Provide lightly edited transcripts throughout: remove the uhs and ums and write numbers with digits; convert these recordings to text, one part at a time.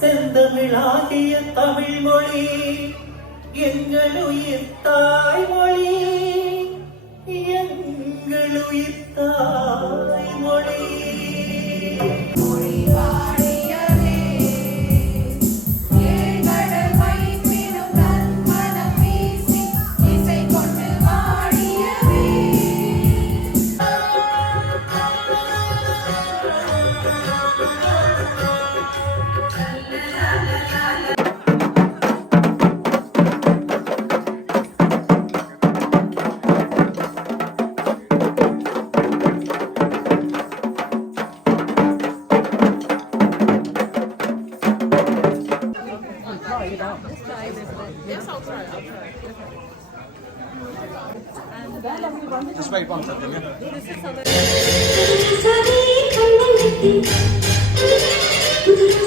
செந்தமிழாகிய தமிழ் மொழி எங்கள் உயிர் தாய்மொழி, எங்கள் உயிர் தாய்மொழி. Just wait one second, yeah?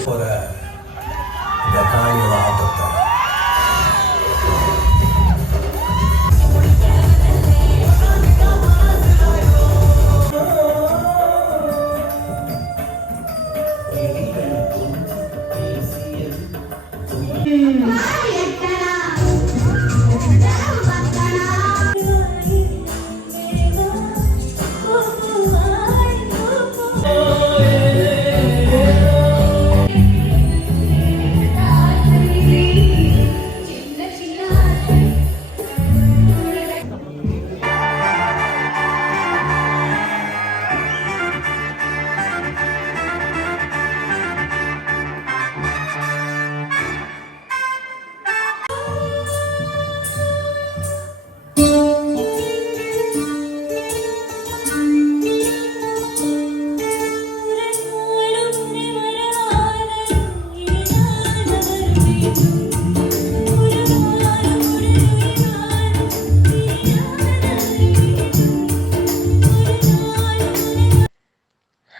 போற இந்த காணியோட ஆட்டத்தை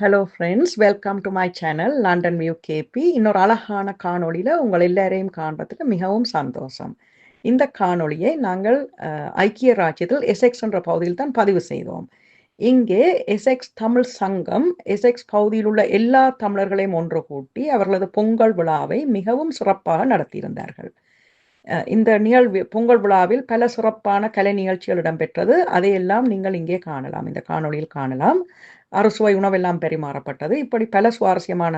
hello friends, welcome to my channel London view KP. இன்னொரு அழகான காணொளியில் உங்கள் எல்லாரையும் காண்பதுக்கு மிகவும் சந்தோஷம். இந்த காணொளியை நாங்கள் ஐக்கிய ராஜ்யத்தில் எசெக்ஸ் என்ற பகுதியில் தான் பதிவு செய்தோம். இங்கே எசெக்ஸ் தமிழ் சங்கம் எசெக்ஸ் பகுதியில் உள்ள எல்லா தமிழர்களையும் ஒன்று கூட்டி அவர்களது பொங்கல் விழாவை மிகவும் சிறப்பாக நடத்தியிருந்தார்கள். இந்த பொங்கல் விழாவில் பல சிறப்பான கலை நிகழ்ச்சிகள் இடம்பெற்றது. அதையெல்லாம் நீங்கள் இங்கே காணலாம், இந்த காணொளியில் காணலாம். அறுசுவை உணவெல்லாம் பரிமாறப்பட்டது. இப்படி பல சுவாரஸ்யமான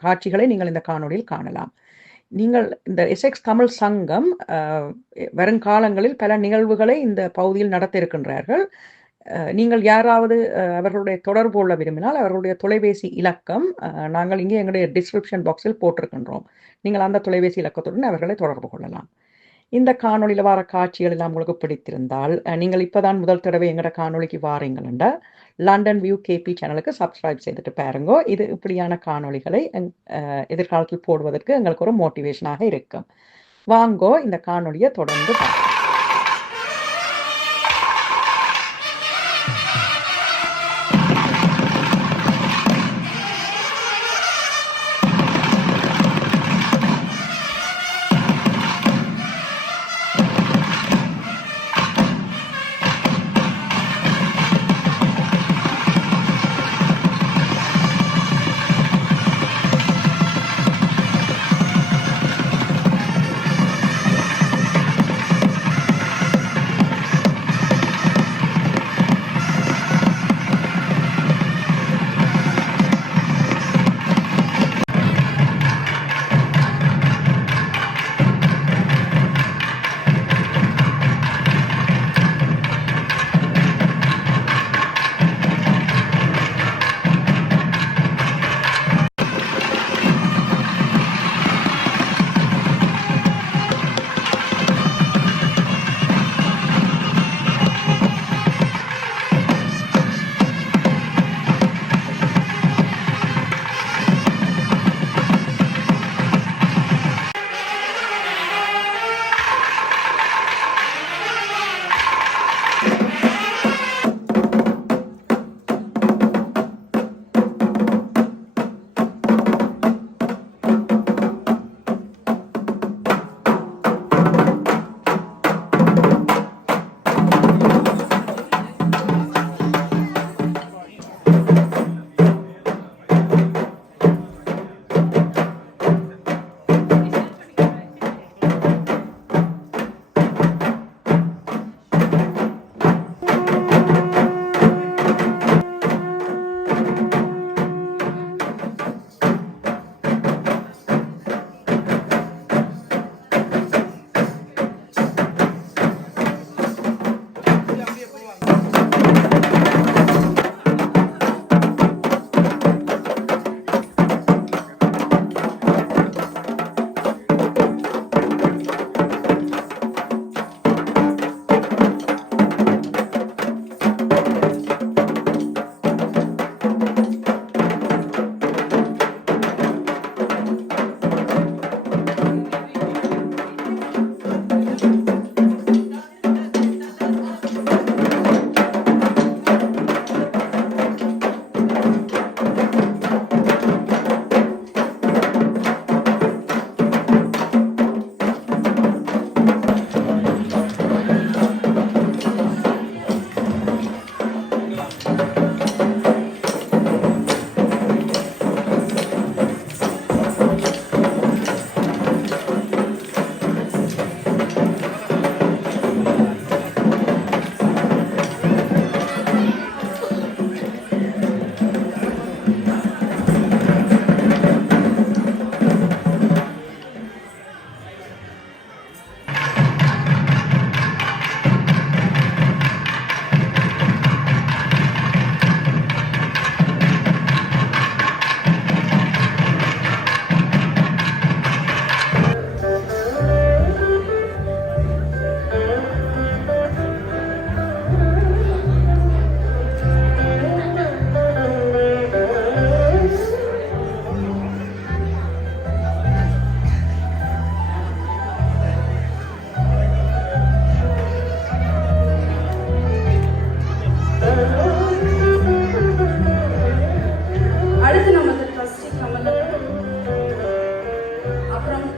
காட்சிகளை நீங்கள் இந்த காணொளியில் காணலாம். நீங்கள் இந்த எசெக்ஸ் தமிழ் சங்கம் வருங்காலங்களில் பல நிகழ்வுகளை இந்த பகுதியில் நடத்த இருக்கின்றார்கள். நீங்கள் யாராவது அவர்களுடைய தொடர்பு கொள்ள விரும்பினால் அவர்களுடைய தொலைபேசி இலக்கம் நாங்கள் இங்கே எங்களுடைய டிஸ்கிரிப்ஷன் பாக்ஸில் போட்டிருக்கின்றோம். நீங்கள் அந்த தொலைபேசி இலக்கத்துடன் அவர்களை தொடர்பு கொள்ளலாம். இந்த காணொளியில் வர காட்சிகள் எல்லாம் உங்களுக்கு பிடித்திருந்தால் நீங்கள் இப்போதான் முதல் தடவை எங்களோட காணொளிக்கு வாரீங்களா லண்டன் வியூ கேபி சேனலுக்கு சப்ஸ்கிரைப் செய்துட்டு பாருங்க. இது இப்படியான காணொளிகளை எதிர்காலத்தில் போடுவதற்கு எங்களுக்கு ஒரு மோட்டிவேஷனாக இருக்கும். வாங்கோ இந்த காணொளியை தொடர்ந்து பார்க்கலாம்.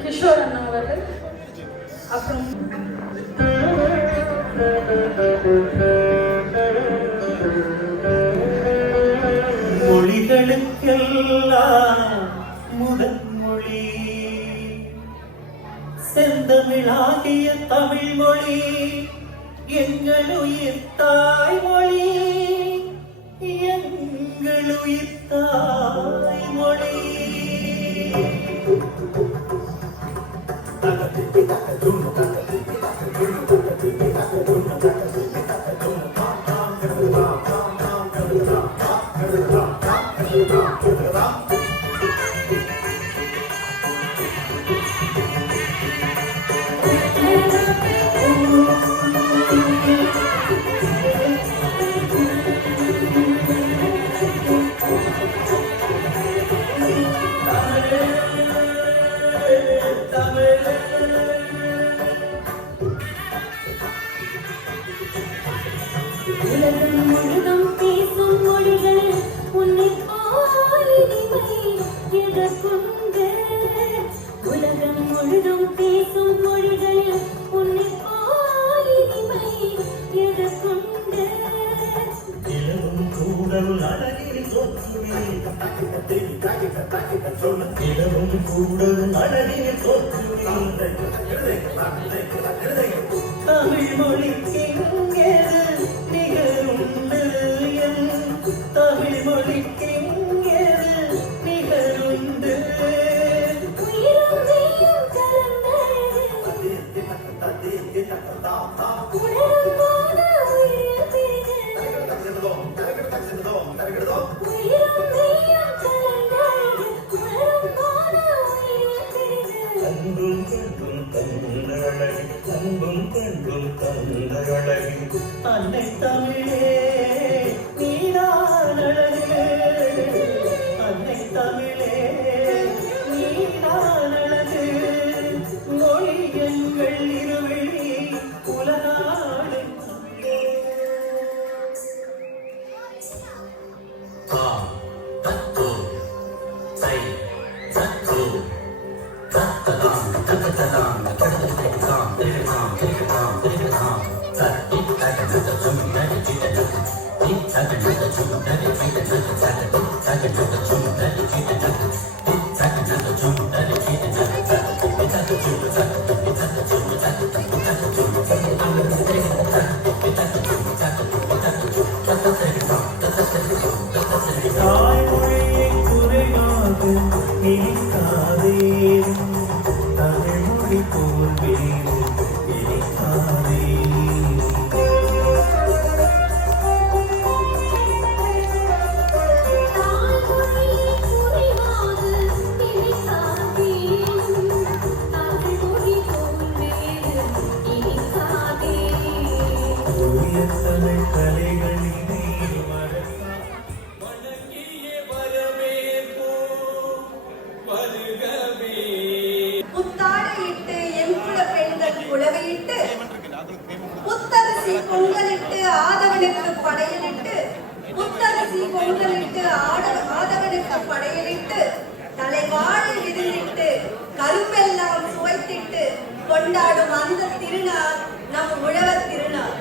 கிஷோர் அண்ணா அவர்கள், அப்புறம் மொழிகளுக்கெல்லாம் முதல் மொழி செந்தமிழாகிய தமிழ் மொழி எங்கள் உயிர் தாய்மொழி, எங்கள் உயிர் தாய்மொழி. உலகம் முழுதும் பேசும் மொழிகள் உன்னை ஆயினிமை எதற்குண்டு. உலகம் முழுதும் பேசும் மொழிகள் உன்னை ஆயினிமை எதற்குண்டு. நிலவும் கூடல் அழகில் தோற்றுமே, நிலவும் கூடல் அழகில் தோற்றுமே. தமிழ் மொழிக்கு எங்கேது நிகருண்டு என் தமிழ் மொழிக்கு எங்கேது நிகருண்டு. உயிரும் மெய்யும் கலந்தது உணரும் போது உயிர் பிரிது. உயிரும் மெய்யும் கலந்தது உணரும் போது உயிர் பிரிது. அன்பும் கண்டும் தந்தழகி, அன்பும் கண்டும் தந்தழகி. அன்னை தமிழே நீதான் அழகு, அன்னை தமிழே நீதான் அழகு. மொழி எங்கள் இருவிழி உலகாடு. தாய்மொழியை குறைவாக நினைக்காதே, தமிழ் மொழி போல் வேறு நினைக்காதே. தாய்மொழியை குறைவாக நினைக்காதே, தமிழ் மொழி போல் வேறு நினைக்காதே. தூய தமிழ் கலைகளிலே புத்தாடையிட்டு எங்குல பெண்கள் குளவையிட்டு, புத்தரிசி பொங்கலிட்டு ஆதவனுக்கு படையலிட்டு, புத்தரிசி பொங்கலிட்டு ஆதவனுக்கு படையலிட்டு, தலைவாழை விருந்திட்டு கரும்பெல்லாம் சுவைத்திட்டு கொண்டாடும் அந்த திருநாள் நம் உழவர் திருநாள்.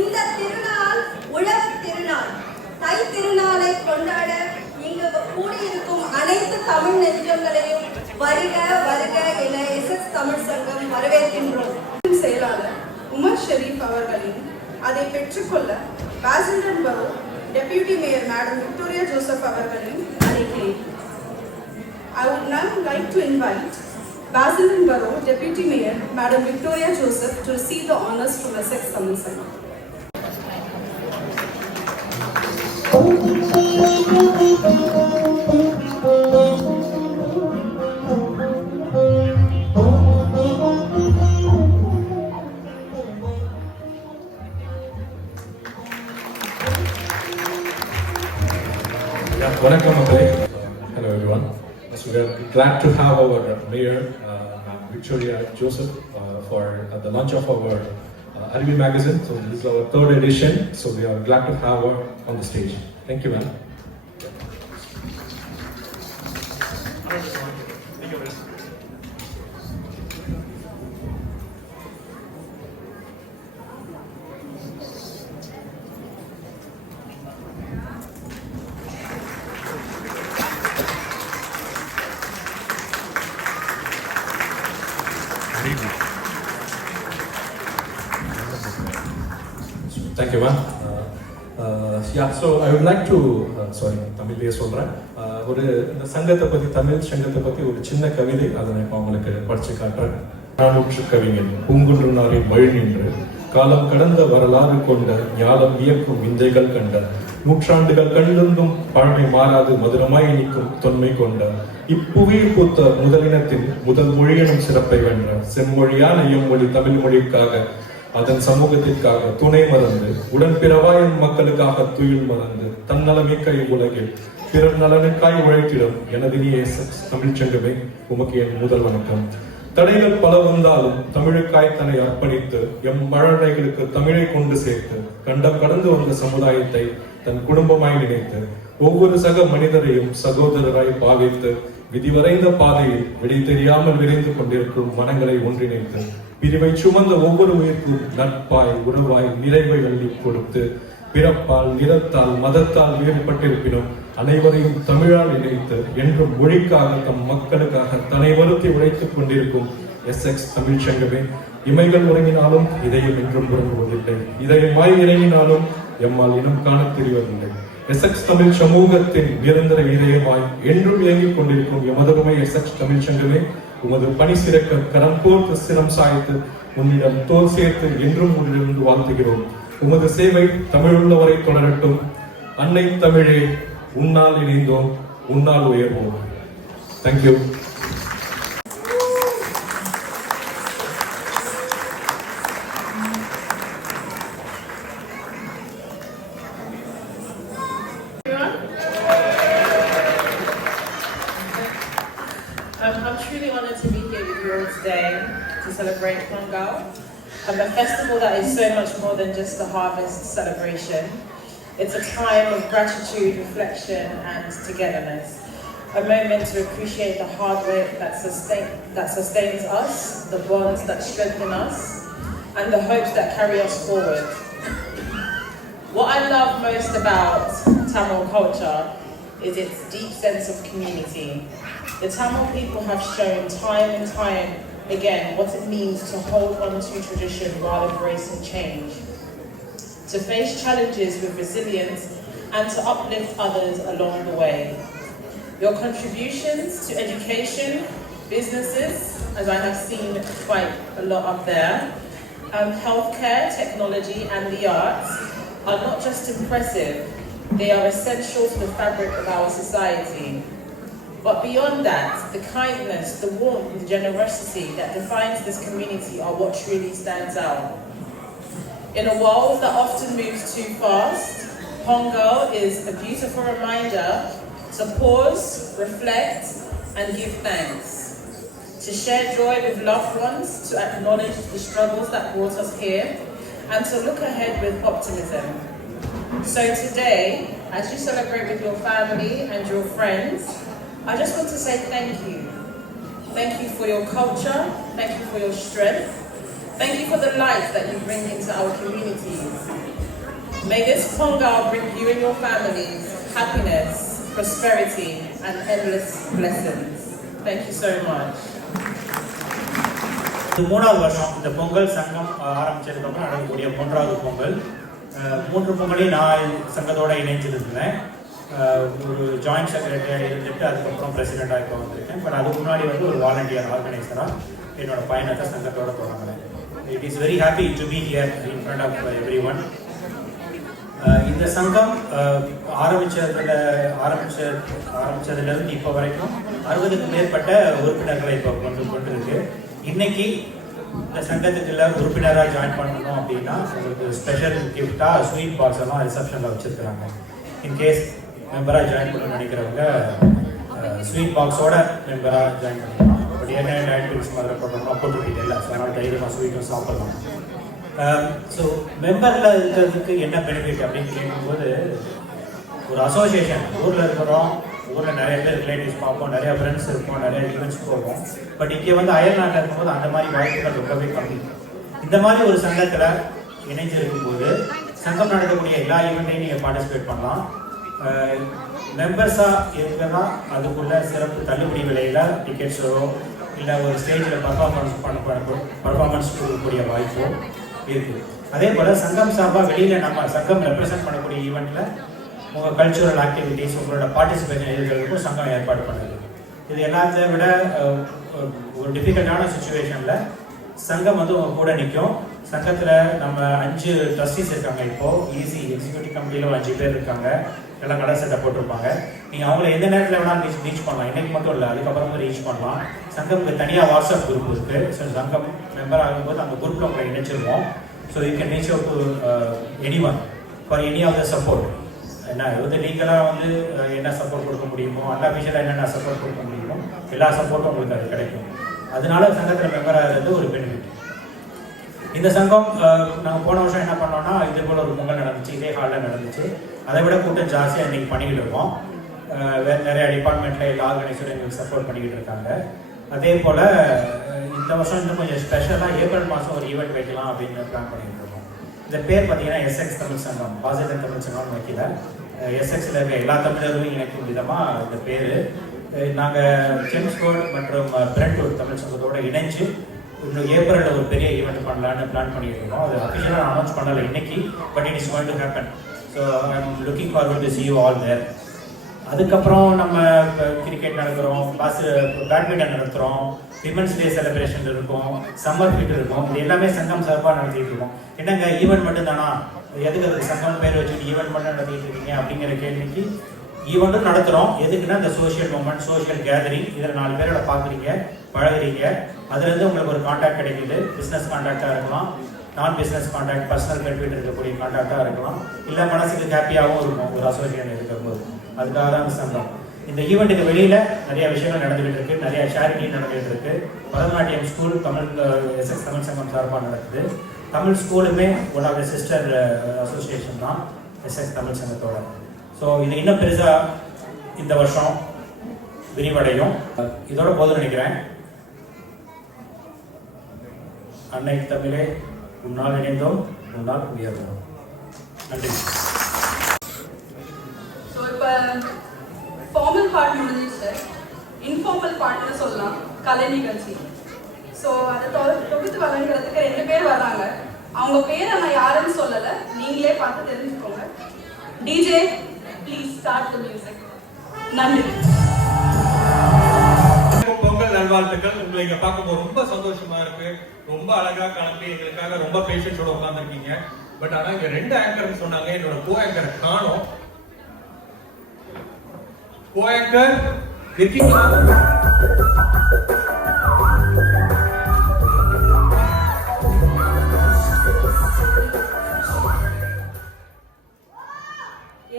இந்த திருநாள் உழவர் திருநாள். தை திருநாளை கொண்டாட இங்கு கூடியிருக்கும் அனைத்து தமிழ் நெஞ்சங்களையும் வருக வருக என எஸ்எஸ் தமிழ் சங்கம் வரவேற்கின்றோம். செயலாளர் உமர் ஷெரீப் அவர்களின் அதை பெற்றுக்கொள்ள Basildon borough deputy mayor madam Victoria Joseph அவர்களின் அழைக்கிறேன். I would now like to invite Basildon Borough Deputy Mayor Madam Victoria Joseph to receive the honors from Essex Tamil Sangam. Vanakkam Makai. Hello everyone. So we are glad to have our Mayor Victoria Joseph for the launch of our Arivi magazine. So this is our third edition. So we are glad to have her on the stage. Thank you, ma'am. Thank you, ma'am. Yeah, so I would like to, sorry, தமிழ்லேயே சொல்கிறேன். ஒரு இந்த சங்கத்தை பற்றி, தமிழ் சங்கத்தை பற்றி ஒரு சின்ன கவிதை, அதை நான் இப்போ உங்களுக்கு படித்து காட்டுறேன். நானூற்று கவிஞன் பூங்குன்றனாரின் வழி நின்று காலம் கடந்த வரலாறு கொண்ட ஞாலம் வியக்கும் விந்தைகள் கண்ட நூற்றாண்டுகள் கண்டிருந்தும் பழமை மாறாது மதுரமாய் இனிக்கும் தொன்மை கொண்ட இப்புவியில் பூத்த முதலினத்தின் முதல் மொழியனும் சிறப்பை வென்ற செம்மொழியான எம்மொழி தமிழ் மொழிக்காக அதன் சமூகத்திற்காக துணை மறந்து உடன்பிறவாயின் மக்களுக்காக துயில் மறந்து தன்னலமிக்க இவ்வுலகில் பிறர் நலனுக்காய் உழைத்திடும் எனதினிய தமிழ்ச்சங்கமே உமக்கு என் முதல் வணக்கம். தடைகள் பல வந்தாலும் தமிழுக்காய் தன்னை அர்ப்பணித்து எம் மழலைகளுக்கு தமிழை கொண்டு சேர்த்து கண்டம் கடந்து வந்த சமுதாயத்தை தன் குடும்பமாய் நினைத்து ஒவ்வொரு சக மனிதரையும் சகோதரராய் பாவித்து விதிவரைந்த பாதையில் விடை தெரியாமல் விரைந்து கொண்டிருக்கும் மனங்களை ஒன்றிணைத்து பிரிவை சுமந்த ஒவ்வொரு உயிர்க்கும் நட்பாய் உறவாய் நிறைவை அள்ளி கொடுத்து பிறப்பால் நிறத்தால் மதத்தால் வேறுபட்டிருப்பினும் அனைவரையும் தமிழால் இணைத்து என்றும் மொழிக்காக தம் மக்களுக்காக தன்னை வருத்தி உழைத்துக் கொண்டிருக்கும் SX தமிழ் சங்கமே. இமைகள் உறங்கினாலும் இதயம் என்றும் உறங்குவதில்லை, இதயமாய் இறங்கினாலும் எம்மால் இனம் காண தெரிவதில்லை. SX தமிழ் சமூகத்தின் நிரந்தர இதயமாய் என்றும் இயங்கிக் கொண்டிருக்கும் எமதுமை SX தமிழ் சங்கமே, உமது பணி சிறக்க கரம் கோர்த்து சிரம் சாய்த்து உன்னிடம் தோல் சேர்த்து என்றும் உன்னிலிருந்து வாழ்த்துகிறோம். உமது சேவை தமிழுள்ளவரை தொடரட்டும். அன்னை தமிழே, உன்னால் இணைந்தோம், உன்னால் உயர்வோம். Thank you. I'm truly honored to be here with you all today to celebrate Pongal, a festival that is so much more than just a harvest celebration. It's a time of gratitude, reflection and togetherness. A moment to appreciate the hard work that sustains us, the bonds that strengthen us, and the hopes that carry us forward. What I love most about Tamil culture is its deep sense of community. The Tamil people have shown time and time again what it means to hold on to tradition while embracing change, to face challenges with resilience and to uplift others along the way. Your contributions to education, businesses, as I have seen quite a lot up there, healthcare, technology and the arts are not just impressive, they are essential to the fabric of our society. But beyond that, the kindness, the warmth, the generosity that defines this community are what truly stands out. In a world that often moves too fast, Pongal is a beautiful reminder to pause, reflect, and give thanks. To share joy with loved ones, to acknowledge the struggles that brought us here, and to look ahead with optimism. So today, as you celebrate with your family and your friends, I just want to say thank you. Thank you for your culture, thank you for your strength, thank you for the light that you bring into our communities. May this Pongal bring you and your families happiness, prosperity and endless blessings. Thank you so much. மூணாவது வருஷம் இந்த பொங்கல் சங்கம் ஆரம்பிச்சதுக்கப்புறம் நடக்கக்கூடிய மூன்றாவது பொங்கல். 3 பொங்கலையும் நான் சங்கத்தோடு இணைஞ்சிருந்தேன். ஒரு joint செக்ரட்டரியாக இருந்துட்டு அதுக்கப்புறம் பிரசிடெண்ட்டாக இப்போ வந்திருக்கேன். பட் அதுக்கு முன்னாடி ஒரு வாலண்டியர் ஆர்கனைசராக என்னோட பயணத்தை சங்கத்தோடு தொடங்கினேன். It is very happy to be here in front of everyone. இந்த சங்கம் ஆரம்பிச்சதுலேருந்து இப்போ வரைக்கும் 60க்கும் மேற்பட்ட உறுப்பினர்களை இப்போ கொண்டு இருக்கு. இன்னைக்கு இந்த சங்கத்துக்குள்ள உறுப்பினராக ஜாயின் பண்ணணும் அப்படின்னா உங்களுக்கு ஸ்பெஷல் கிஃப்டாக ஸ்வீட் பாக்ஸ் எல்லாம் ரிசப்ஷனில் வச்சுருக்குறாங்க. இன்கேஸ் மெம்பராக ஜாயின் பண்ணணும்னு நினைக்கிறவங்க ஸ்வீட் பாக்ஸோட மெம்பராக ஜாயின் பண்ணிக்கலாம். பட் என்ன டயபெட்டிக்ஸ் மாதிரி போட்டோம்னா போட்டுக்கிட்டு இல்லை, ஸோ அதனால் தைரியமாக ஸ்வீட்டும் சாப்பிடலாம். ஸோ மெம்பரில் இருக்கிறதுக்கு என்ன பெனிஃபிட் அப்படின்னு கேட்கும்போது, ஒரு அசோசியேஷன் ஊரில் இருக்கிறோம், ஊரில் நிறைய பேர் ரிலேட்டிவ்ஸ் பார்ப்போம், நிறைய ஃப்ரெண்ட்ஸ் இருப்போம், நிறைய ஈவெண்ட்ஸ் போவோம். பட் இங்கே அயல்நாட்டில் இருக்கும்போது அந்த மாதிரி வாய்ப்புகள் ரொம்பவே கம்மி. இந்த மாதிரி ஒரு சங்கத்தில் இணைஞ்சிருக்கும்போது சங்கம் நடக்கக்கூடிய எல்லா ஈவெண்ட்டையும் நீங்கள் பார்ட்டிசிபேட் பண்ணலாம். மெம்பர்ஸாக இருக்கிறதா அதுக்குள்ள சிறப்பு தள்ளுபடி விலையில் டிக்கெட்ஸோ இல்லை ஒரு ஸ்டேஜில் பர்ஃபார்மன்ஸ் கொடுக்கக்கூடிய வாய்ப்போ இருக்குது. அதே போல் சங்கம் சார்பாக வெளியில் நம்ம சங்கம் ரெப்ரசென்ட் பண்ணக்கூடிய ஈவெண்ட்டில் உங்கள் கல்ச்சுரல் ஆக்டிவிட்டீஸ் உங்களோட பார்ட்டிசிபேஷன் இருக்கிறதுக்கும் சங்கம் ஏற்பாடு பண்ணுது. இது எல்லாத்த விட ஒரு டிஃபிகல்ட்டான சுச்சுவேஷனில் சங்கம் வந்து உங்கள் கூட நிற்கும். சங்கத்தில் நம்ம 5 ட்ரஸ்டீஸ் இருக்காங்க. இப்போது ஈஸி எக்ஸிக்யூட்டிவ் கமிட்டியில் 5 பேர் இருக்காங்க. எல்லாம் கலர் செட்டை போட்டிருப்பாங்க. நீங்கள் அவங்கள எந்த நேரத்தில் வேணாலும் ரீச் பண்ணலாம். இன்றைக்கு மட்டும் இல்லை, அதுக்கப்புறமா ரீச் பண்ணலாம். சங்கத்துக்கு தனியாக வாட்ஸ்அப் குரூப் இருக்குது. ஸோ சங்கம் மெம்பர் ஆகும்போது அந்த குரூப்பில் உங்களை இணைச்சிருவோம். So you can reach out to any one for any of the support. என்ன வந்து லீகலாக வந்து என்ன சப்போர்ட் கொடுக்க முடியுமோ, அன்அஃபிஷியலாக என்னென்ன சப்போர்ட் கொடுக்க முடியுமோ எல்லா சப்போர்ட்டும் உங்களுக்கு அது கிடைக்கும். அதனால சங்கத்தில் மெம்பர் ஆகிறது ஒரு பெனிஃபிட். இந்த சங்கம் நாங்கள் போன வருஷம் என்ன பண்ணோம்னா, இதே போல் ஒரு பொங்கல் நடந்துச்சு, இதே ஹாலில் நடந்துச்சு. அதை விட கூட்டம் ஜாஸ்தியாக இன்றைக்கி பண்ணிக்கிட்டு இருக்கோம். வேறு நிறையா டிபார்ட்மெண்ட்டில் எல்லா ஆர்கனைசரும் எங்களுக்கு சப்போர்ட் பண்ணிக்கிட்டு இருக்காங்க. அதே போல் இந்த வருஷம் இன்னும் கொஞ்சம் ஸ்பெஷலாக ஏப்ரல் மாதம் ஒரு ஈவெண்ட் வைக்கலாம் அப்படின்னு பிளான் பண்ணிகிட்டு இருக்கோம். இந்த பேர் பார்த்தீங்கன்னா எஸ்எக்ஸ் தமிழ் சங்கம், பாசிட்டிவ் தமிழ் சங்கம்னு வைக்கல. எஸ்எக்ஸில் இருக்க எல்லா தமிழர்களும் இணைக்கும் விதமாக இந்த பேர். நாங்கள் ஜெம்ஸ்கோட் மற்றும் பிரெண்ட்வுட் தமிழ் சங்கத்தோடு இணைஞ்சு இன்னும் ஏப்ரலில் ஒரு பெரிய ஈவெண்ட் பண்ணலான்னு பிளான் பண்ணிட்டு இருக்கோம். அது அஃபிஷியலாக அனௌன்ஸ் பண்ணலை இன்னைக்கு, but it is going to happen. So I am looking forward to see you all there. அதுக்கப்புறம் நம்ம கிரிக்கெட் நடத்துகிறோம், பேட்மிண்டன் நடத்துகிறோம், விமன்ஸ் டே செலிப்ரேஷன் இருக்கும், சம்மர் ஃபீட் இருக்கும். இது எல்லாமே சங்கம் சார்பாக நடத்திட்டு இருக்கோம். என்னங்க ஈவெண்ட் மட்டும் தானா, எதுக்கு அதுக்கு சங்கம் பேர் வச்சுட்டு ஈவெண்ட் மட்டும் நடத்திட்டு இருக்கீங்க அப்படிங்கிற கேள்விக்கு ஈவெண்ட்டும் நடத்துகிறோம். எதுக்குன்னா இந்த சோஷியல் மூமெண்ட், சோஷியல் கேதரிங், இதில் 4 பேரோட பார்க்குறீங்க, பழகுறீங்க. அதுலேருந்து உங்களுக்கு ஒரு கான்டாக்ட் கிடைக்குது. பிஸ்னஸ் கான்டாக்டாக இருக்கலாம், நான் பிஸ்னஸ் கான்டாக்ட், பர்சனல் பெனிஃபிட் இருக்கக்கூடிய கான்டாக்டாக இருக்கலாம், இல்லை மனசுக்கு ஹாப்பியாகவும் இருக்கும் ஒரு அசோசியேஷன் இருக்கும்போது. அதுக்காக தான் சங்கம். இந்த ஈவெண்ட்டுக்கு வெளியில் நிறைய விஷயங்கள் நடந்துகிட்டு இருக்குது, நிறைய சேரிட்டி நடந்துகிட்டு இருக்குது. பரதநாட்டியம் ஸ்கூல் தமிழ் எஸ்எக்ஸ் தமிழ் சங்கம் சார்பாக நடக்குது. தமிழ் ஸ்கூலுமே one of the sister association தான் எஸ்எக்ஸ் தமிழ் சங்கத்தோட. ஸோ இது இன்னும் பெருசாக இந்த வருஷம் விரிவடையும். இதோட போதும் நினைக்கிறேன். அன்னை தமிழே உன்னால் இணைந்தோம், உன்னால் உயர்ந்தோம். நன்றி. ஸோ இப்போ ஃபார்மல் பார்ட் முடிஞ்சிச்சு, இன்ஃபார்மல் பார்ட்னு சொல்லலாம், கலை நிகழ்ச்சி. ஸோ அதை தொகுத்து வழங்குறதுக்கு 2 பேர் வர்றாங்க. அவங்க பேரை நான் யாருன்னு சொல்லலை, நீங்களே பார்த்து தெரிஞ்சுக்கோங்க. DJ please start the music. நன்றி. பொங்கல் நல்வாழ்த்துக்கள். உங்களை இங்க பார்க்கும்போது ரொம்ப சந்தோஷமா இருக்கு. ரொம்ப அழகா கலந்து எங்களுக்காக ரொம்ப பேஷன்ஸோட உட்கார்ந்துருக்கீங்க. பட் ஆனா இங்க 2 ஆங்கர்னு சொன்னாங்க, என்னோட கோ ஆங்கர் காணோம். கோ ஆங்கர் இருக்கீங்களா?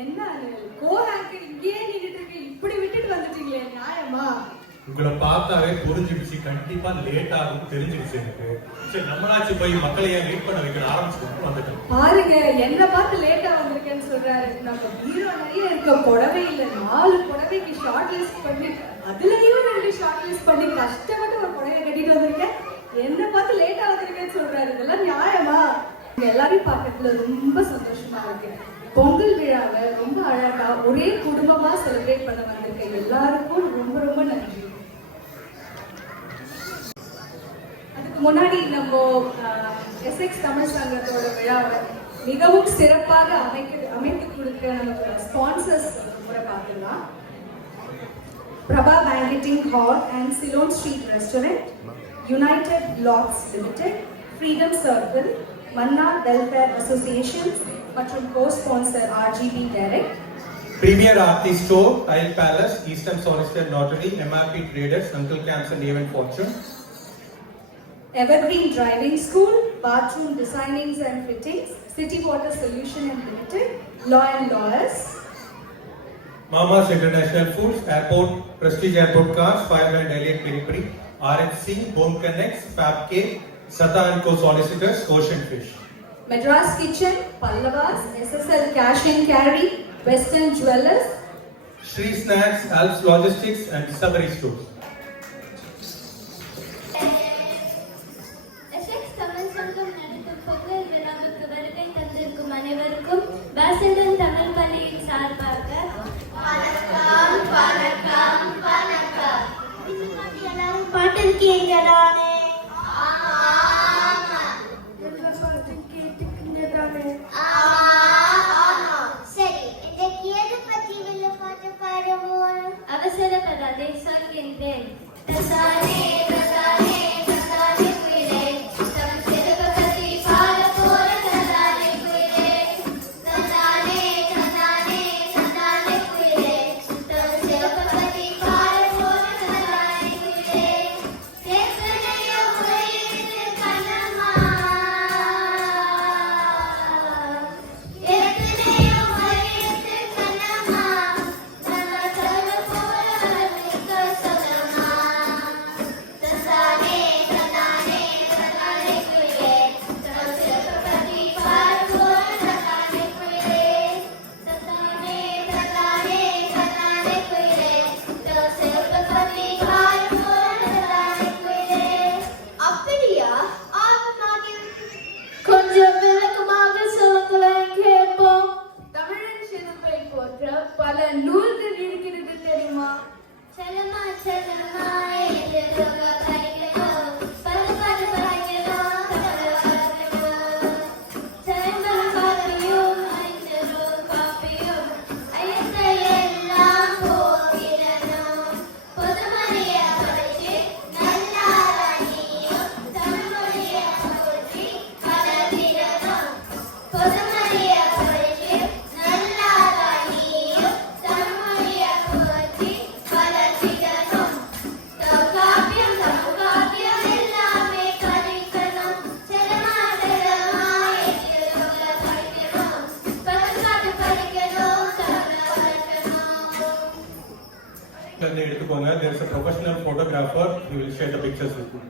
என்ன கோ ஆங்கர் இங்கேயே நின்னுட்டு இருக்கு, இப்படி விட்டுட்டு வந்துட்டீங்களே, நியாயமா? உங்களை பார்த்தாவே புரிஞ்சிடுச்சு, கண்டிப்பா லேட் ஆகும் தெரிஞ்சிடுச்சு எனக்கு. சரி, நம்மளாச்சு போய் மக்களை ஏன் வெயிட் பண்ண வைக்கிற ஆரம்பிச்சு வந்துட்டோம். பாருங்க, என்ன பார்த்து லேட்டா வந்திருக்கேன்னு சொல்றாரு. நம்ம பீரோ நிறைய இருக்க புடவை இல்ல, 4 புடவைக்கு ஷார்ட் லிஸ்ட் பண்ணி, அதுலயும் 2 ஷார்ட் லிஸ்ட் பண்ணி கஷ்டப்பட்டு ஒரு புடவை கட்டிட்டு வந்திருக்கேன். என்ன பார்த்து லேட்டா வந்திருக்கேன்னு சொல்றாரு. இதெல்லாம் நியாயமா? எல்லாரையும் பார்க்கறதுல ரொம்ப சந்தோஷமா இருக்கு. பொங்கல் விழாவை ரொம்ப அழகா ஒரே குடும்பமா செலிப்ரேட் பண்ண வந்திருக்க எல்லாருக்கும் ரொம்ப ரொம்ப நன்றி. அதுக்கு முன்னாடி நம்ம எஸ்எக்ஸ் தமிழ் சங்கத்தோட விழாவை மிகவும் சிறப்பாக அமைத்து கொடுக்க நமக்கு ஸ்பான்சர்ஸ் கூட பார்த்துக்கலாம். Prabha banqueting hall and Ceylon street restaurant, united blocks limited, freedom circle, Manna welfare association மற்றும் cosponsor RGB direct, Premier Aarti Store, Tile Palace, Eastern Solicitor Notary, MRP Traders, Uncle Camps and Even Fortune, Evergreen Driving School, Bathroom Designings and Fittings, City Water Solution and Limited, Law and Lawyers, Mama's International Foods, Airport, Prestige Airport Cars, Fireline Elliott Periphery, RFC, Home Connects, Fabk, Sata & Co Solicitors, Ocean Fish, Madras Kitchen, Pallavas, SSL Cash and Carry, Western Jewelers, Shri Snacks, Alps Logistics and Discovery Stores. SX Tamil சங்கம் நடத்தும் பொங்கல் விழாவுக்கு வருகை தந்திருக்கும் அனைவருக்கும் பாசந்தன் தமிழ் பள்ளியின் சார்பாக வணக்கம் வணக்கம் வணக்கம். எல்லாரும் பாட்டு கேட்டிருக்கீங்கதானே? சரி, இன்றைக்கு எது பத்தி வில்லுப்பாட்டு பாடுவோம்? அவசரப்படாதே, சொல்கின்றேன். தசானே தசானே தசானே குயிலே, தம் சிறுபகத்தை பாட போற தசானே குயிலே. தசானே தசானே தசானே குயிலே, தம் சிறுபகத்தை பாட போற தசானே குயிலே. எத்தனையோ முறையிட்டு கண்ணம்மா, எத்தனையோ முறையிட்டு கண்ணம்மா, நம்ம சொல்ல போற மிக்க சொல்லம்மா. தசானே தசானே தசானே குயிலே, தம் சிறுபகத்தை பாட போற தசானே குயிலே. தசானே தசானே தசானே குயிலே, தம் சிறுபகத்தை பாட போற தசானே குயிலே. அப்படியா? ஆகமாக கொஞ்சம் விளக்கமாக சொல்லுங்களேன் கேட்போம். தமிழன் சிறப்பை போற்ற பல நூல்கள் இருக்கிறது தெரியுமா? செல்லம்மா செல்லம்மா என்று ரொம்ப படிக்கணும், பல பல படிக்கணும், பல படிக்கணும். செல்லம்மா காப்பியும் ஐந்தரும் காப்பியும் ஐயத்தை எல்லாம் போக்கிடணும். பொதுமொழியை படிச்சு நல்லாராணியும் தமிழ்மொழியை போற்றி வளர்த்திடணும். பொதுமொழியை படிச்சு நல்லாராணியும் தமிழ்மொழியை போற்றி வளர்த்திடணும். தொல்காப்பியம் சமகாப்பியம் எல்லாமே படிக்கணும். செல்லம்மா செல்லம்மா என்று சொல்ல படிக்கணும், பக்கத்து படிக்கணும், தமிழை வளர்க்கணும். இருந்து எடுத்துக்கோங்க. There is a professional photographer. He will share the pictures with you.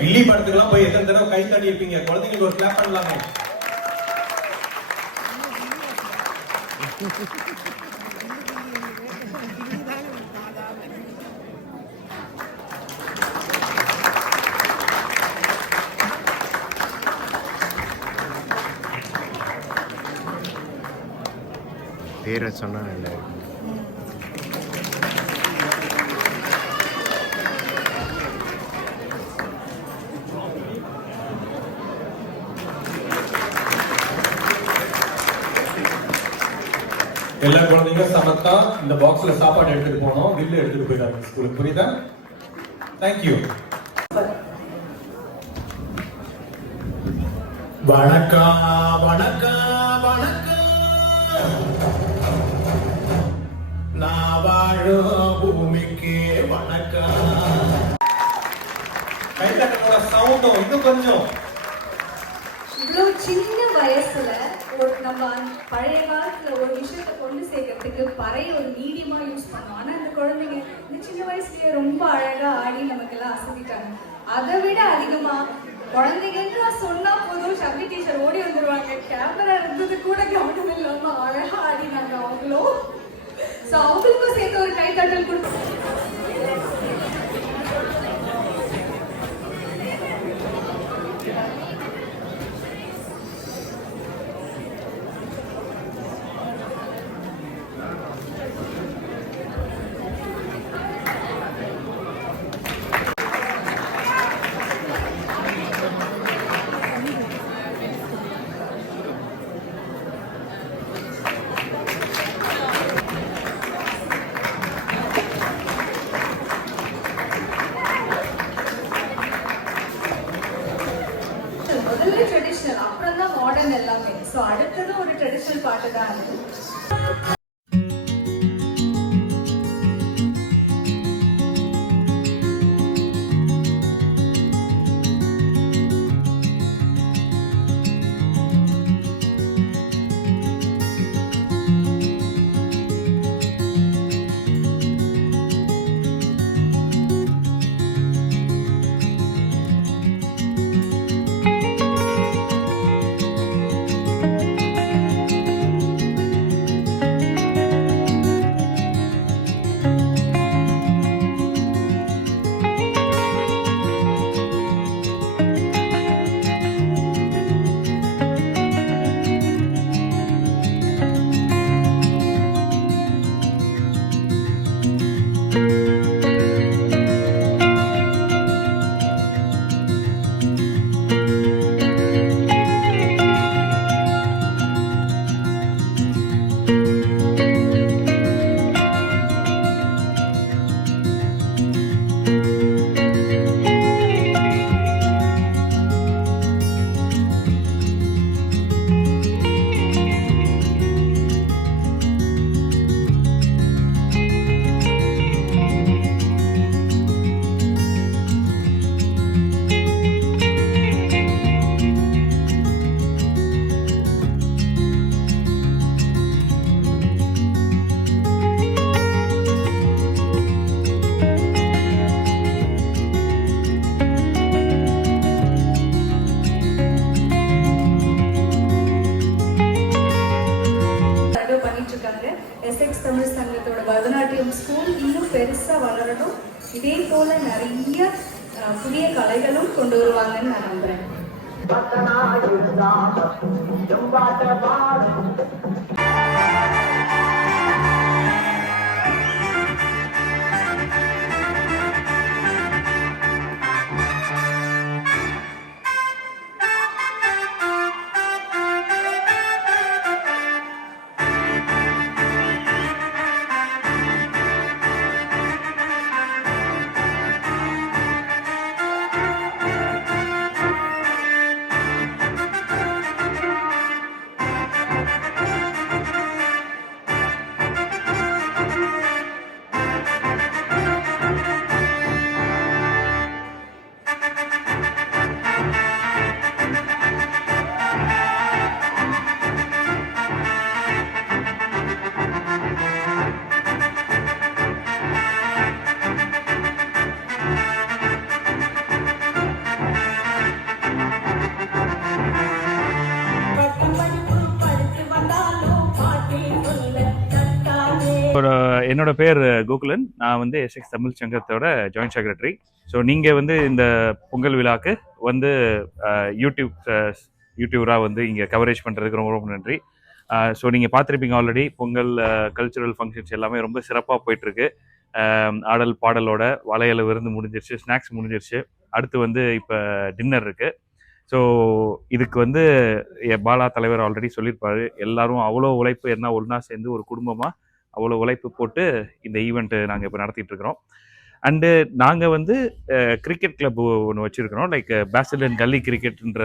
கில்லி படத்துக்குலாம் போய் எத்தனை தடவை கை தட்டி இருப்பீங்க. குழந்தைங்களுக்கு ஒரு கிளாப் பண்ணலாமே. பேரை சொன்னா நல்லா இருக்கும். எல்லா குழந்தைங்க சமத்தா இந்த பாக்ஸ்ல சாப்பாடு எடுத்துட்டு போனோம், பில்லு எடுத்துட்டு போயிட்டாங்க ஸ்கூலுக்கு. புரியுதா? தேங்க்யூ. வணக்கம் வணக்கம் வணக்கம். நான் வாழும் பூமிக்கு வணக்கம். கை தட்டனோட சவுண்டும் இன்னும் கொஞ்சம். இவ்வளவு சின்ன வயசுல நம்ம பழைய காலத்துல ஒரு விஷயத்தை கொண்டு சேர்க்கறதுக்கு பறைய ஒரு மீடியமா யூஸ் பண்ணோம். ஆனா அந்த குழந்தைங்க இந்த சின்ன வயசுலயே ரொம்ப அழகா ஆடி நமக்கு எல்லாம் அசதிட்டாங்க. அதை விட அதிகமா குழந்தைங்க சொன்னா போதும் ஷபி டீச்சர் ஓடி வந்துருவாங்க. கேமரா இருந்தது கூட கவனம் இல்லாம அழகா ஆடினாங்க அவங்களும். சோ அவங்களுக்கும் சேர்த்து ஒரு கை தட்டல் கொடுத்து எஸ்எக்ஸ் தமிழ் சங்கத்தோட பரதநாட்டியம் ஸ்கூல் இன்னும் பெருசாக வளரணும். இதே போல நிறைய புதிய கலைகளும் கொண்டு வருவாங்கன்னு நான் நம்புறேன். என்னோட பேர் கோகுலன். நான் வந்து எஸ்எக்ஸ் தமிழ் சங்கத்தோட ஜாயின்ட் செக்ரட்டரி. ஸோ நீங்கள் வந்து இந்த பொங்கல் விழாக்கு வந்து யூடியூபராக வந்து இங்கே கவரேஜ் பண்ணுறதுக்கு ரொம்ப ரொம்ப நன்றி. ஸோ நீங்கள் பார்த்துருப்பீங்க ஆல்ரெடி பொங்கல் கல்ச்சுரல் ஃபங்க்ஷன்ஸ் எல்லாமே ரொம்ப சிறப்பாக போயிட்டுருக்கு. ஆடல் பாடலோட வளையல் விருந்து முடிஞ்சிருச்சு, ஸ்நாக்ஸ் முடிஞ்சிருச்சு. அடுத்து வந்து இப்போ டின்னர் இருக்குது. ஸோ இதுக்கு வந்து பாலா தலைவர் ஆல்ரெடி சொல்லியிருப்பாரு, எல்லாரும் அவ்வளோ உழைப்பு என்ன ஒன்றா சேர்ந்து ஒரு குடும்பமாக அவ்வளோ உழைப்பு போட்டு இந்த ஈவெண்ட்டு நாங்கள் இப்போ நடத்திட்டு இருக்கிறோம். அண்டு நாங்கள் வந்து கிரிக்கெட் கிளப் ஒன்று வச்சுருக்கிறோம், லைக் பேசிலன் கல்லி கிரிக்கெட்ன்ற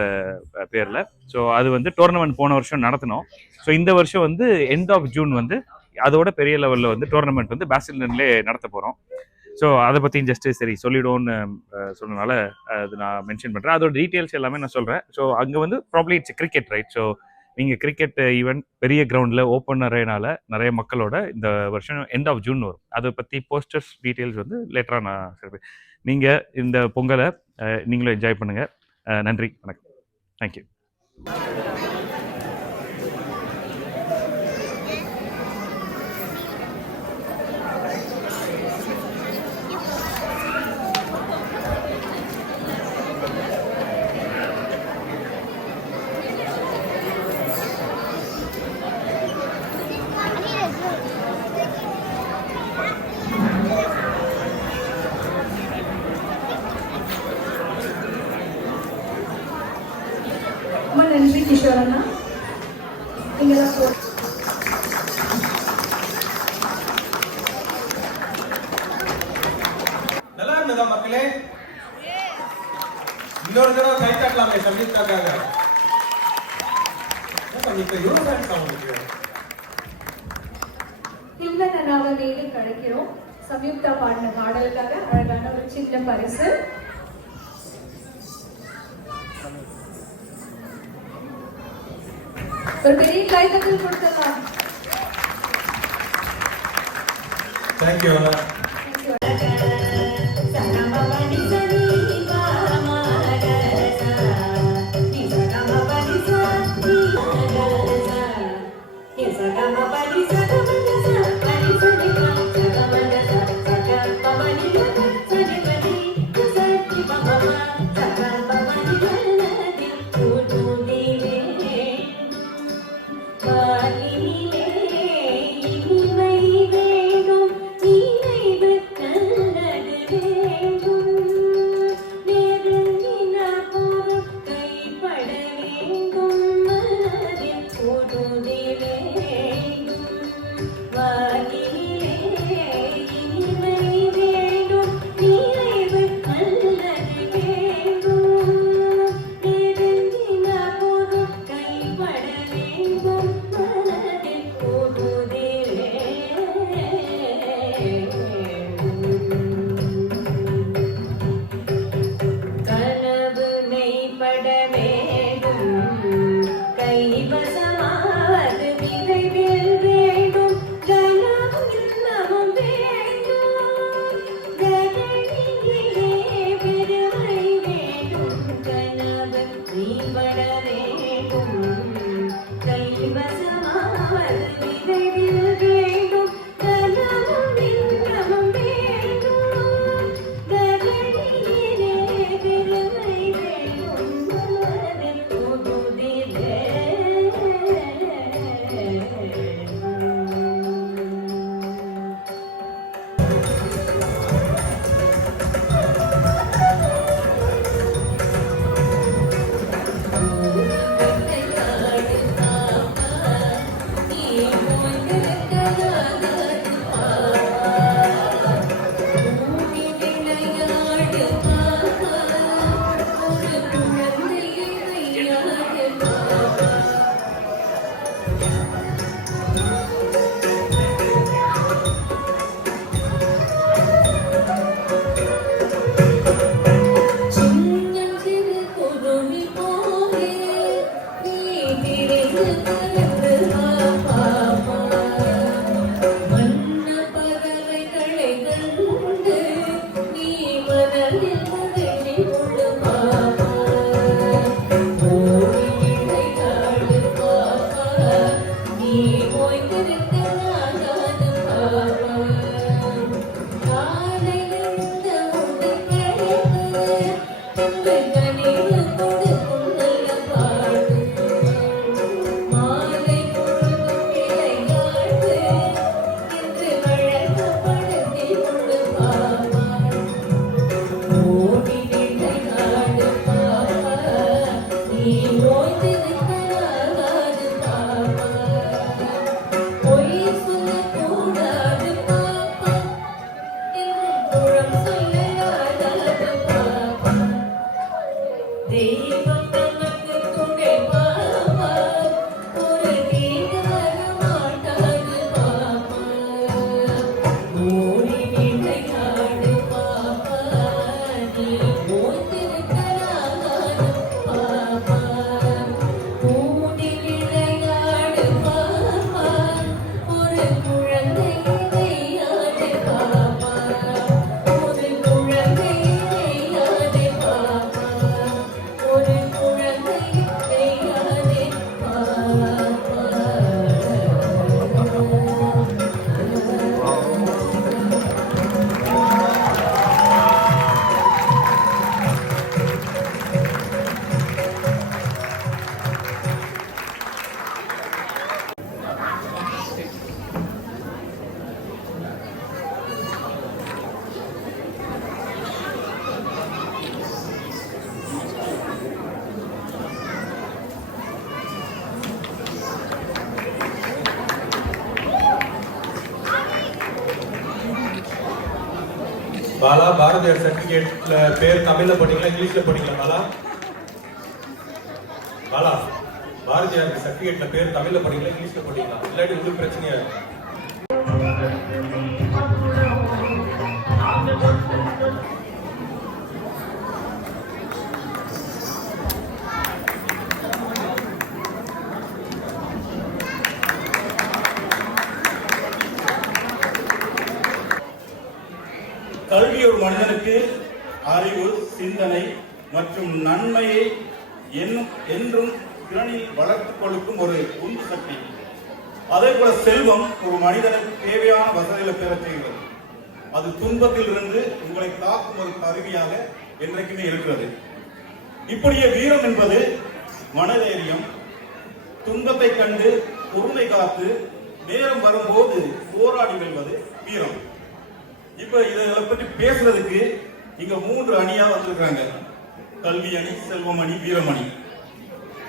பேரில். ஸோ அது வந்து டோர்னமெண்ட் போன வருஷம் நடத்தினோம். ஸோ இந்த வருஷம் வந்து எண்ட் ஆஃப் ஜூன் வந்து அதோட பெரிய லெவலில் வந்து டோர்னமெண்ட் வந்து பேசிலன்லேயே நடத்த போகிறோம். ஸோ அதை பற்றி ஜஸ்ட்டு சரி சொல்லிவிடுவோன்னு சொன்னனால அது நான் மென்ஷன் பண்ணுறேன். அதோட டீட்டெயில்ஸ் எல்லாமே நான் சொல்கிறேன். ஸோ அங்கே வந்து probably it's cricket right. So நீங்கள் கிரிக்கெட் ஈவெண்ட் பெரிய கிரவுண்டில் ஓப்பன் அரேனால நிறைய மக்களோட இந்த வருஷம் எண்ட் ஆஃப் ஜூன் வரும். அதை பற்றி போஸ்டர்ஸ் டீட்டெயில்ஸ் வந்து லேட்டராக நான் சொல்கிறேன். நீங்கள் இந்த பொங்கலை நீங்களும் என்ஜாய் பண்ணுங்கள். நன்றி, வணக்கம், தேங்க்யூ. நன்றி கிஷோரண்ணா. நல்லா இருந்ததா மக்களே? இன்னொரு தடவை கை தட்டலாமே சம்யுக்தாக்காக. நாம மீண்டும் கிடைக்கிறோம். சம்யுக்தா பாடின பாடலுக்காக அழகான ஒரு சின்ன பரிசு. ஒரு பெரிய கைதட்டல் கொடுத்தலாம். தேங்க்யூ. நீ பாலா பாரதியார் சர்டிபிகேட்ல பேர் தமிழ்ல போட்டீங்களா இங்கிலீஷ்ல போட்டீங்களா பாலா? பாலா பாரதியார் சர்டிபிகேட்ல பேர் தமிழ்ல போட்டீங்களா இங்கிலீஷ்ல போட்டீங்களா? இல்லாட்டி உங்களுக்கு பிரச்சனையா இருக்கு. கல்வி ஒரு மனிதனுக்கு அறிவு, சிந்தனை மற்றும் நன்மையை என்றும் திறனில் வளர்த்துக் கொடுக்கும் ஒரு உந்து சக்தி. அதே போல செல்வம் ஒரு மனிதனுக்கு தேவையான வசதிகளை பெற செய்கிறது. அது துன்பத்தில் இருந்து உங்களை காக்கும் ஒரு கருவியாக என்றைக்குமே இருக்கிறது. இப்படியே வீரம் என்பது மனதைரியம், துன்பத்தை கண்டு பொறுமை காத்து நேரம் வரும்போது போராடி வெல்வது வீரம். இப்ப இதை பற்றி பேசுறதுக்கு இங்க 3 அணியா வந்திருக்காங்க. கல்வி அணி, செல்வம் அணி, வீரமணி.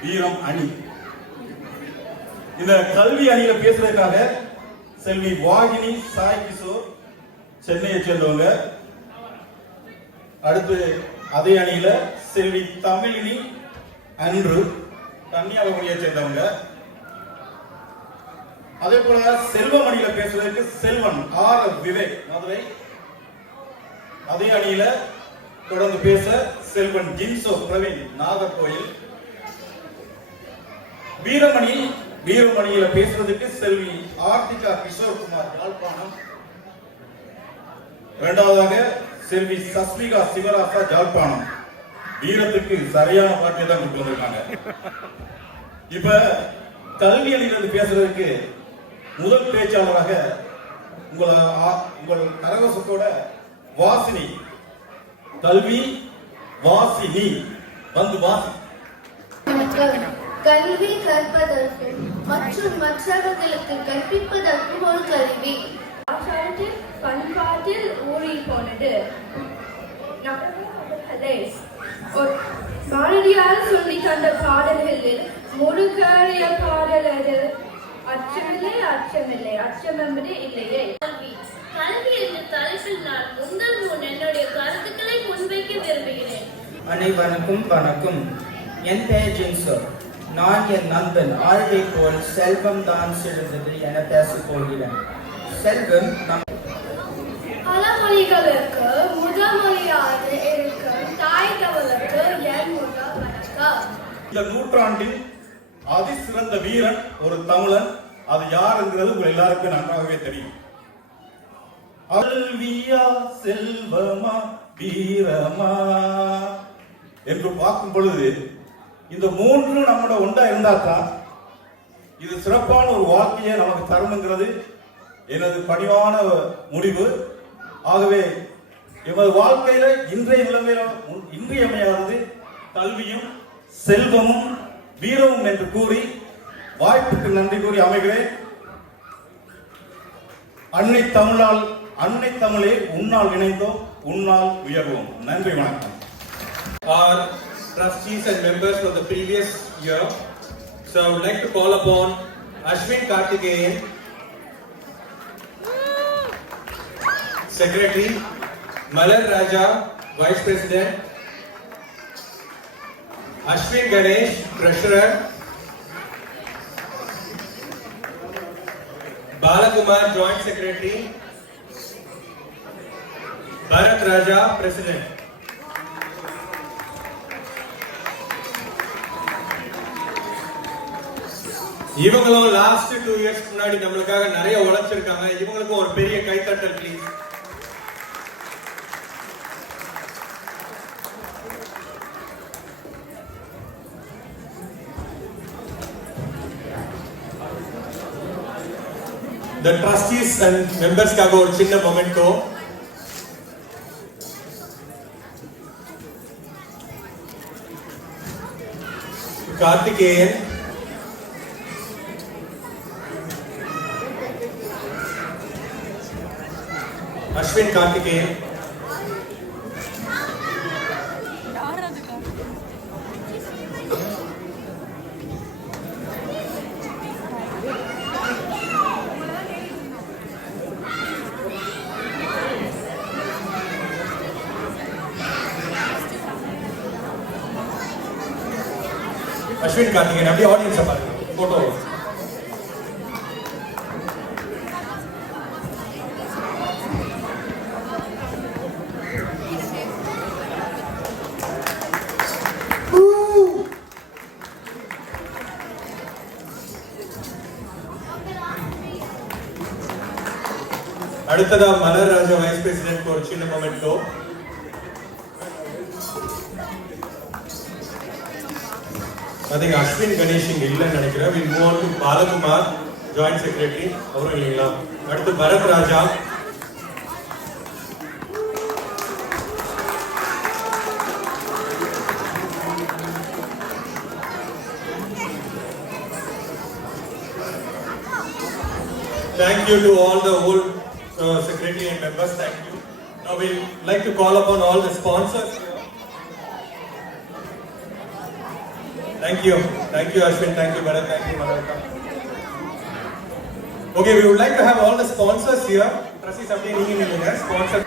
வீரம் அணி. இந்த கல்வி அணியில பேசுறதுக்காக செல்வி வாகினி சாய் கிஷோர் சென்னையை சேர்ந்தவங்க. அடுத்து அதே அணியில செல்வி தமிழினி அன்று கன்னியாகுமரியை சேர்ந்தவங்க. அதே போல செல்வம் அணியில பேசுறதுக்கு செல்வன் ஆர் விவேக் மதுரை. அதே அணியில தொடர்ந்து பேச செல்வன் ஜின்சோ பிரவீன் நாகர்கோயில். வீரமணியில பேசுறதுக்கு செல்வி ஆர்த்திகா கிஷோர் குமார் யாழ்ப்பாணம். இரண்டாவதாக செல்வி சஸ்மிகா சிவராசா யாழ்ப்பாணம். வீரத்துக்கு சரியான பாட்டை தான் கொண்டு வந்திருக்காங்க. இப்ப கல்வி அணியிலிருந்து பேசுறதுக்கு முதல் பேச்சாளராக உங்கள் கரகோஷத்தோட வாசினி, கல்வி வாசினி வந்து வாசி. கல்வி கற்பதற்கும் மற்றும் மற்றவர்களுக்கு கற்பிப்பதற்கும் ஒரு கல்வி. பண்பாட்டில் ஊறி போனது. பாரதியார் சொல்லி தந்த பாடல்களில் முருகறிய பாடல் அது. அச்சமில்லை அச்சமில்லை அச்சம் என்பது இல்லையே. கல்வி என்ற தலைப்பில் நான் உங்கள் முன் என்னுடைய கருத்துக்களை முன்வைக்க விரும்புகிறேன். அனைவருக்கும் வணக்கம். என் பெயர் ஜின்சோ. நான் என் நண்பன் ஆழ்வை போல் செல்வம் தான் சிறந்தது என பேசப் போகிறேன். செல்வம் பல மொழிகளுக்கு முதல் மொழியாக இருக்கும் தாய் தமிழுக்கு என் முதல் வணக்கம். இந்த நூற்றாண்டின் அதிசிறந்த வீரன் ஒரு தமிழன். அது யார் என்கிறது உங்கள் எல்லாருக்கும் நன்றாகவே தெரியும். கல்வியா செல்வமா வீரமா என்று பார்க்கும் பொழுது இந்த 3 நம்மளோட ஒன்றா இருந்தால்தான் இது சிறப்பான ஒரு வாழ்க்கையை நமக்கு தரும்ங்கிறது எனது பணிவான முடிவு. ஆகவே எமது வாழ்க்கையில இன்றைய நிலைமையில இன்றியமையாதது கல்வியும் செல்வமும் வீரமும் என்று கூறி வாய்ப்புக்கு நன்றி கூறி அமைகிறேன். அன்னை தமிழே உன்னால் இணைந்தோம், உன்னால் உயர்வோம். நன்றி, வணக்கம். Our trustees and members from the previous year, so I would like to call upon Ashwin Karthikeyan, Secretary, Malar Raja, Vice President, Ashwin Ganesh, Treasurer, Balakumar, Joint Secretary, Bharat Raja, President. இவங்களும் last 2 years முன்னாடி நம்மளுக்காக நிறைய உழைச்சிருக்காங்க. இவங்களுக்கும் ஒரு பெரிய கைத்தட்டல் please. The trustees and members காக ஒரு சின்ன மொமெண்டோ. கார்த்திகேயன், அஸ்வின் கார்த்திகேயன், அஸ்வின் கார்த்திகேயன் அப்படியே ஆடியன்ஸை பாருங்க போட்டோ. அடுத்ததா மலர் ராஜா வைஸ் பிரசிடென்ட் ஒரு சின்ன மொமெண்டோ. அதிக அஸ்வின் கணேஷ் இங்க இல்லைன்னு நினைக்கிறேன். We move on to Balakumar joint secretary, அவரும் இல்லைங்களா. அடுத்து பரத் ராஜா, thank you to all the old secretary and members. Thank you. Now we like to call upon all the sponsors here. Thank you Ashwin, thank you Bharat, thank you Malvika. Okay, we would like to have all the sponsors here. Trustee something neenga sponsor.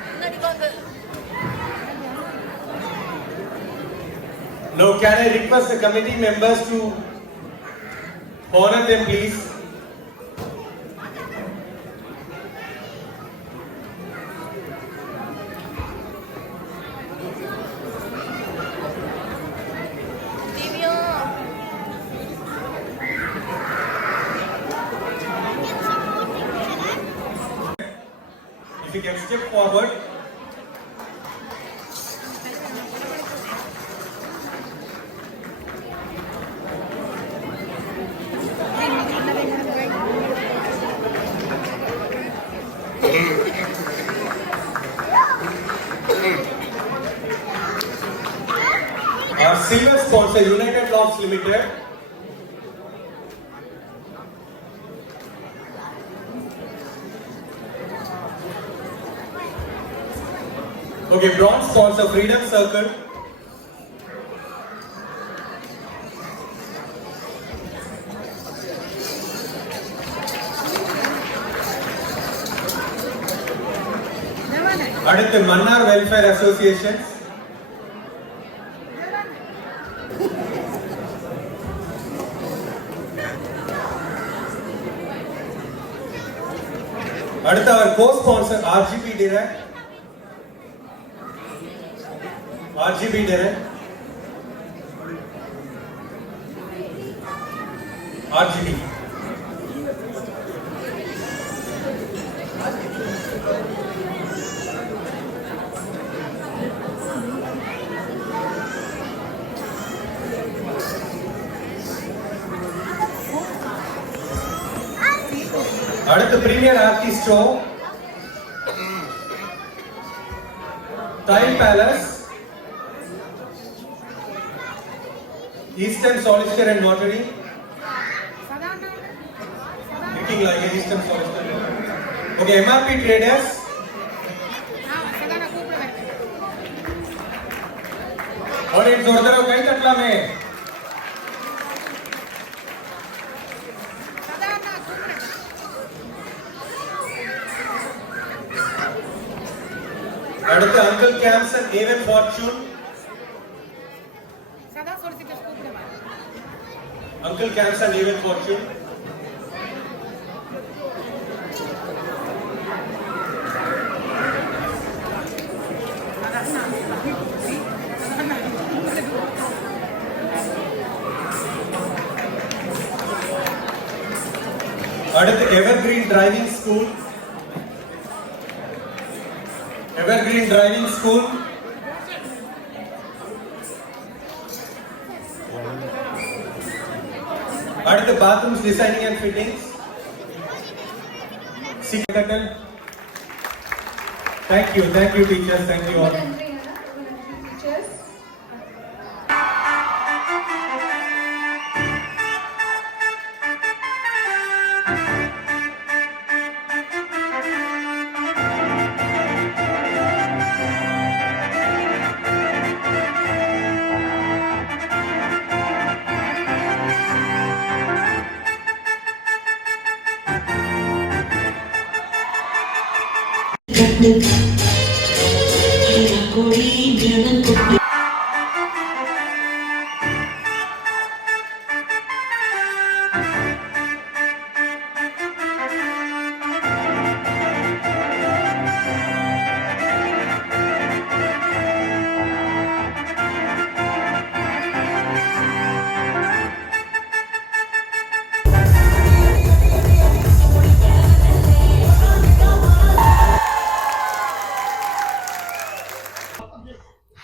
Now can I request the committee members to honor them please. If you can step forward. Our silver sponsor, United Lofts Limited. Okay, bronze sponsor, Freedom Circle. அடுத்து Mannar welfare association. அடுத்து அவர் co-sponsor RGB Direct. RGB Direct. RGB. அடுத்து Premier Artist Show. Tile Palace. Eastern Solicitor and Notary. Looking like an Eastern Solicitor. Okay, MRP Traders. Audience order of kai tatla mein. அடுத்து Uncle Camps and Even Fortune. Uncle Camps and Even Fortune. அடுத்து Evergreen Driving School. Evergreen Driving School. அடுத்து Bathrooms Designing and Fittings. Thank you teachers, thank you all.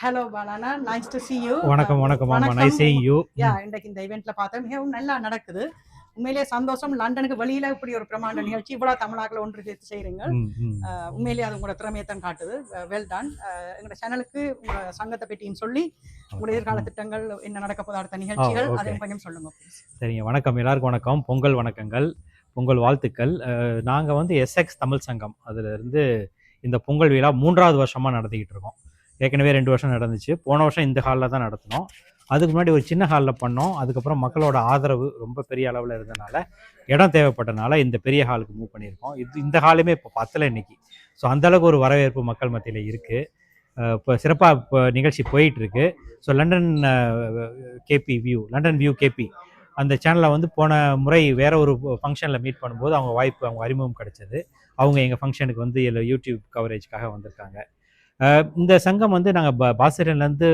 Hello Balana, nice to see you. வணக்கம் மாமா, nice seeing you. இன்றைக்கு இந்த ஈவெண்ட்ல பார்த்தேன், மிகவும் நல்லா நடக்குது. உண்மையிலேயே சந்தோஷம். லண்டனுக்கு வெளியில இப்படி ஒரு பிரமாண்ட நிகழ்ச்சி இவ்வளவு தமிழாக்கள் ஒன்று சேர்த்து செய்றீங்க. உண்மையிலேயே அது உங்களோட திறமையை தான் காட்டுது. Well done. எங்களோட சேனலுக்கு உங்களோட சங்கத்தை பற்றியும் சொல்லி உங்களுடைய எதிர்கால திட்டங்கள் என்ன நடக்க போது அடுத்த நிகழ்ச்சிகள் அதையும் கொஞ்சம் சொல்லுங்க. சரிங்க, வணக்கம் எல்லாருக்கும் வணக்கம். பொங்கல் வணக்கங்கள், பொங்கல் வாழ்த்துக்கள். நாங்கள் வந்து எஸ்எக்ஸ் தமிழ் சங்கம் அதிலிருந்து இந்த பொங்கல் விழா 3வது வருஷமாக நடத்திக்கிட்டு இருக்கோம். ஏற்கனவே 2 வருஷம் நடந்துச்சு. போன வருஷம் இந்த ஹாலில் தான் நடத்தினோம். அதுக்கு முன்னாடி ஒரு சின்ன ஹாலில் பண்ணோம். அதுக்கப்புறம் மக்களோட ஆதரவு ரொம்ப பெரிய அளவில் இருந்தனால, இடம் தேவைப்பட்டனால இந்த பெரிய ஹாலுக்கு மூவ் பண்ணியிருக்கோம். இந்த ஹாலுமே இப்போ பத்தலை இன்னைக்கு. ஸோ அந்தளவுக்கு ஒரு வரவேற்பு மக்கள் மத்தியில் இருக்குது. இப்போ சிறப்பாக இப்போ நிகழ்ச்சி போயிட்டுருக்கு. ஸோ லண்டன் வியூ கேபி அந்த சேனலில் வந்து போன முறை வேற ஒரு ஃபங்க்ஷனில் மீட் பண்ணும்போது அவங்க அறிமுகம் கிடைச்சது. அவங்க எங்கள் ஃபங்க்ஷனுக்கு வந்து யூடியூப் கவரேஜ்க்காக வந்திருக்காங்க. இந்த சங்கம் வந்து நாங்கள் பாசிரன்லேருந்து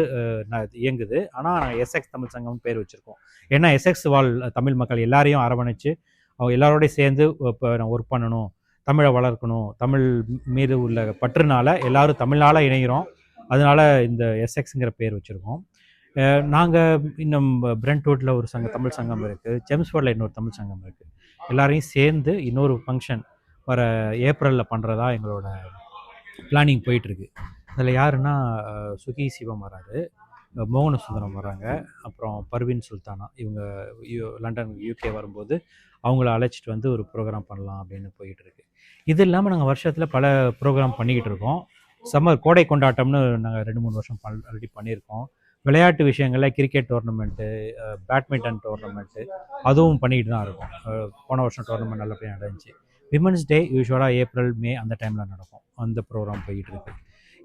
இயங்குது. ஆனால் நாங்கள் எஸ்எக்ஸ் தமிழ் சங்கம்னு பேர் வச்சுருக்கோம். ஏன்னா எஸ்எக்ஸ் வாழ் தமிழ் மக்கள் எல்லாரையும் அரவணைச்சு அவங்க எல்லாரோடையும் சேர்ந்து இப்போ நான் ஒர்க் பண்ணணும், தமிழை வளர்க்கணும், தமிழ் மீது உள்ள பற்றுனால எல்லாரும் தமிழால் இணைகிறோம். அதனால இந்த எஸ்எக்ஸுங்கிற பேர் வச்சுருக்கோம். நாங்கள் இன்னும் பிரெண்ட்வுட்டில் ஒரு தமிழ் சங்கம் இருக்குது, செம்ஸ்ஃபோர்டில் இன்னொரு தமிழ் சங்கம் இருக்குது. எல்லாரையும் சேர்ந்து இன்னொரு ஃபங்க்ஷன் வர ஏப்ரலில் பண்ணுறதா எங்களோட பிளானிங் போயிட்டுருக்கு. அதில் யாருன்னா சுகி சிவம் வராரு, மோகன சுந்தரம் வராங்க, அப்புறம் பர்வீன் சுல்தானா. இவங்க லண்டன் யூகே வரும்போது அவங்கள அழைச்சிட்டு வந்து ஒரு ப்ரோக்ராம் பண்ணலாம் அப்படின்னு போயிட்டுருக்கு. இது இல்லாமல் நாங்கள் வருஷத்தில் பல ப்ரோக்ராம் பண்ணிக்கிட்டு இருக்கோம். சம்மர் கோடை கொண்டாட்டம்னு நாங்கள் 2-3 வருஷம் ஆல்ரெடி பண்ணியிருக்கோம். விளையாட்டு விஷயங்களில் கிரிக்கெட் டோர்னமெண்ட்டு, பேட்மிண்டன் டோர்னமெண்ட்டு அதுவும் பண்ணிக்கிட்டு தான் இருக்கும். போன வருஷம் டோர்னமெண்ட் நல்லபடியாக நடந்துச்சு. விமன்ஸ் டே யூஸ்வலாக ஏப்ரல் மே அந்த டைமில் நடக்கும். அந்த ப்ரோக்ராம் போயிட்டுருக்கு.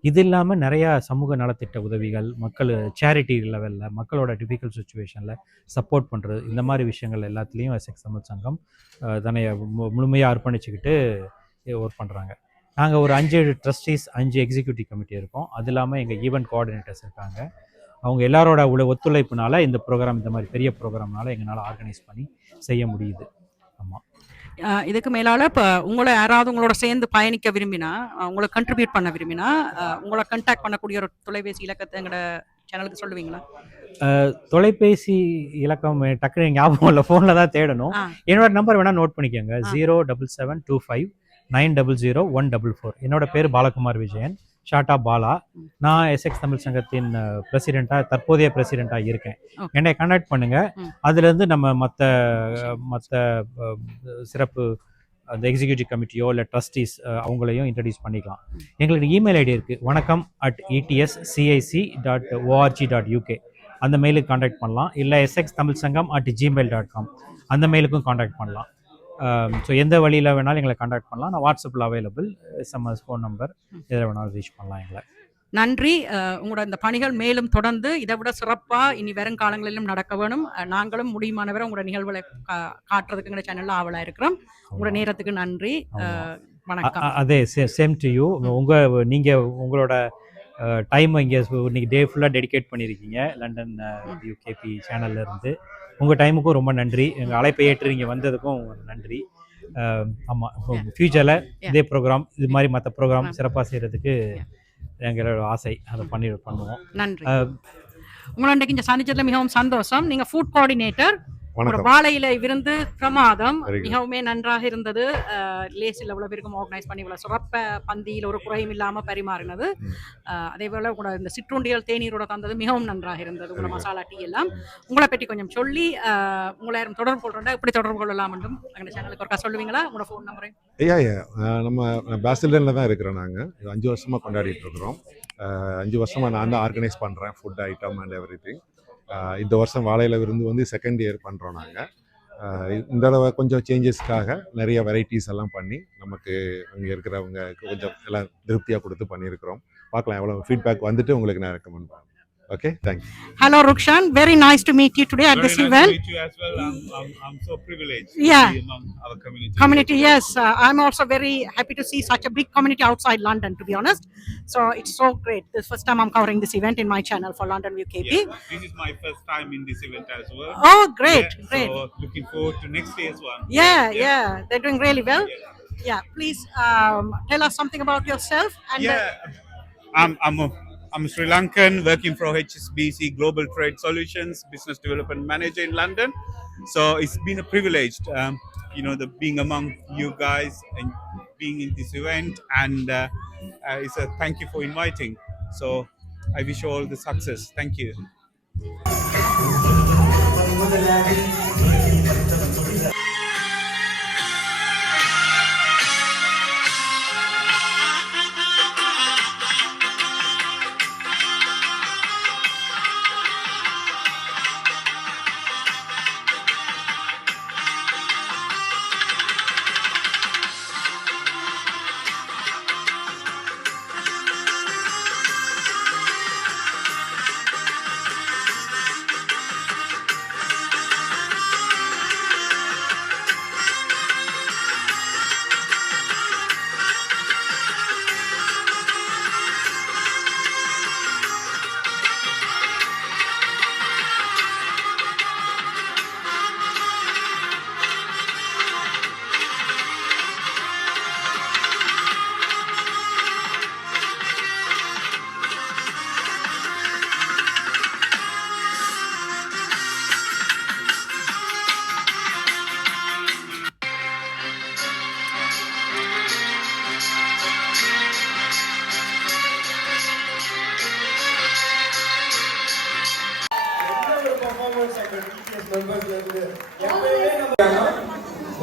இது இல்லாமல் நிறையா சமூக நலத்திட்ட உதவிகள், மக்கள் சேரிட்டி லெவலில் மக்களோட டிஃபிகல்ட் சுச்சுவேஷனில் சப்போர்ட் பண்ணுறது, இந்த மாதிரி விஷயங்கள் எல்லாத்துலேயும் எஸ்எக்ஸ் தமிழ் சங்கம் தன்னை முழுமையாக அர்ப்பணிச்சுக்கிட்டு ஒர்க் பண்ணுறாங்க. நாங்கள் ஒரு 5 ட்ரஸ்டீஸ், 5 எக்ஸிக்யூட்டிவ் கமிட்டி இருக்கோம். அது இல்லாமல் எங்கள் ஈவெண்ட் கோஆர்டினேட்டர்ஸ் இருக்காங்க. அவங்க எல்லாரோட ஒத்துழைப்புனால இந்த ப்ரோக்ராம், இந்த மாதிரி பெரிய ப்ரோக்ராம்னால எங்களால் ஆர்கனைஸ் பண்ணி செய்ய முடியுது. ஆமாம். இதுக்கு மேலால் இப்போ உங்களை யாராவது உங்களோட சேர்ந்து பயணிக்க விரும்பினா, உங்களை கண்ட்ரிபியூட் பண்ண விரும்பினா, உங்களை கண்டாக்ட் பண்ணக்கூடிய ஒரு தொலைபேசி இலக்கத்தை எங்களோட சேனலுக்கு சொல்லுவீங்களா? தொலைபேசி இலக்கம் டக்குனு ஞாபகம் இல்லை, ஃபோனில் தான் தேடணும். என்னோட நம்பர் வேணால் நோட் பண்ணிக்கோங்க. 07725900144. என்னோட பேர் பாலகுமார் விஜயன், ஷார்ட்டா பாலா. நான் எஸ்எக்ஸ் தமிழ் சங்கத்தின் தற்போதைய பிரசிடெண்ட்டாக இருக்கேன். என்னை கான்டாக்ட் பண்ணுங்கள். அதுலேருந்து நம்ம மற்ற சிறப்பு அந்த எக்ஸிக்யூட்டிவ் கமிட்டியோ இல்லை ட்ரஸ்டீஸ் அவங்களையும் இன்ட்ரடியூஸ் பண்ணிக்கலாம். எங்களுக்கு இமெயில் ஐடி இருக்குது, vanakkam@etscic.org.uk. அந்த மெயிலுக்கு கான்டாக்ட் பண்ணலாம். இல்லை sxtamilsangam@gmail.com அந்த மெயிலுக்கும் கான்டாக்ட் பண்ணலாம். ஸோ எந்த வழியில் வேணாலும் எங்களை கான்டாக்ட் பண்ணலாம். நான் வாட்ஸ்அப்பில் அவைலபிள், எஸ்எம்எஸ், ஃபோன் நம்பர் எதில் வேணாலும் ரீச் பண்ணலாம் எங்களை. நன்றி. உங்களோட இந்த பணிகள் மேலும் தொடர்ந்து இதை விட சிறப்பாக இனி வரும் காலங்களிலும் நடக்க வேணும். நாங்களும் முடியுமானவரை உங்களோட நிகழ்வுகளை காட்டுறதுக்கு எங்கள் சேனலில் ஆவலாக இருக்கிறோம். உங்களோட நேரத்துக்கு நன்றி. வணக்கம். அதே சேம் டு யூ. நீங்கள் உங்களோட டைம் இங்கே இன்னைக்கு டே ஃபுல்லாக டெடிகேட் பண்ணியிருக்கீங்க லண்டன் யூகேபி சேனல்ல இருந்து. உங்கள் டைமுக்கும் ரொம்ப நன்றி. எங்கள் அழைப்பை ஏற்று நீங்கள் வந்ததுக்கும் நன்றி. ஆமாம், இப்போ ஃப்யூச்சரில் இதே ப்ரோக்ராம், இது மாதிரி மற்ற ப்ரோக்ராம் சிறப்பாக செய்கிறதுக்கு எங்களோட ஆசை. அதை பண்ணுவோம். நன்றி. உங்களை இன்றைக்கு இந்த சந்திச்சதுல மிகவும் சந்தோஷம். நீங்கள் ஃபுட் கோஆர்டினேட்டர், வாழையில விருந்து பிரமாதம், மிகவுமே நன்றாக இருந்தது. லேசில் இவ்வளவு பேருக்கும் ஆர்கனைஸ் பண்ணி இவ்வளவு சிறப்ப பந்தியில் ஒரு குறையும் இல்லாம பரிமாறினது. அதே போல கூட இந்த சிற்றுண்டிகள் தேநீரோட தந்தது மிகவும் நன்றாக இருந்தது. உங்களோட மசாலா டீ எல்லாம் உங்களை பற்றி கொஞ்சம் சொல்லி உங்களை யாரும் தொடர்பு கொள்றா எப்படி தொடர்பு கொள்ளலாம் என்றும் எங்கள் சேனலுக்கு ஒருக்கா சொல்லுவீங்களா? உங்களோட ஃபோன் நம்பரை. நம்ம பாசில்டன்ல தான் இருக்கிறோம். நாங்கள் 5 வருஷமா கொண்டாடிட்டு இருக்கிறோம். 5 வருஷமா நான் தான் ஆர்கனைஸ் பண்றேன் ஃபுட் ஐட்டம் அண்ட் எவ்ரிதிங். இந்த வருஷம் வாழையில விருந்து வந்து 2nd இயர் பண்ணுறோம் நாங்கள். இந்த தடவை கொஞ்சம் சேஞ்சஸ்க்காக நிறைய வெரைட்டிஸ் எல்லாம் பண்ணி நமக்கு அங்கே இருக்கிறவங்க கொஞ்சம் எல்லாம் திருப்தியாக கொடுத்து பண்ணியிருக்கிறோம். பார்க்கலாம் எவ்வளோ ஃபீட்பேக் வந்துட்டு உங்களுக்கு நான் ரெக்கமெண்ட் பண்ணுறேன். Okay, thank you. Hello Rukshan, very nice to meet you today at this event. Very nice to meet you as well. I'm so privileged to be among our community. Yes, I'm also very happy to see such a big community outside London, to be honest. So it's so great. This first time I'm covering this event in my channel for London UKP. Yes, this is my first time in this event as well. Oh, great, great. So looking forward to next year's one. Yeah, they're doing really well. Yeah, please tell us something about yourself. And I'm Sri Lankan, working for HSBC Global Trade Solutions, Business Development Manager in London. So it's been a privilege, being among you guys and being in this event. And it's a thank you for inviting. So I wish you all the success. Thank you.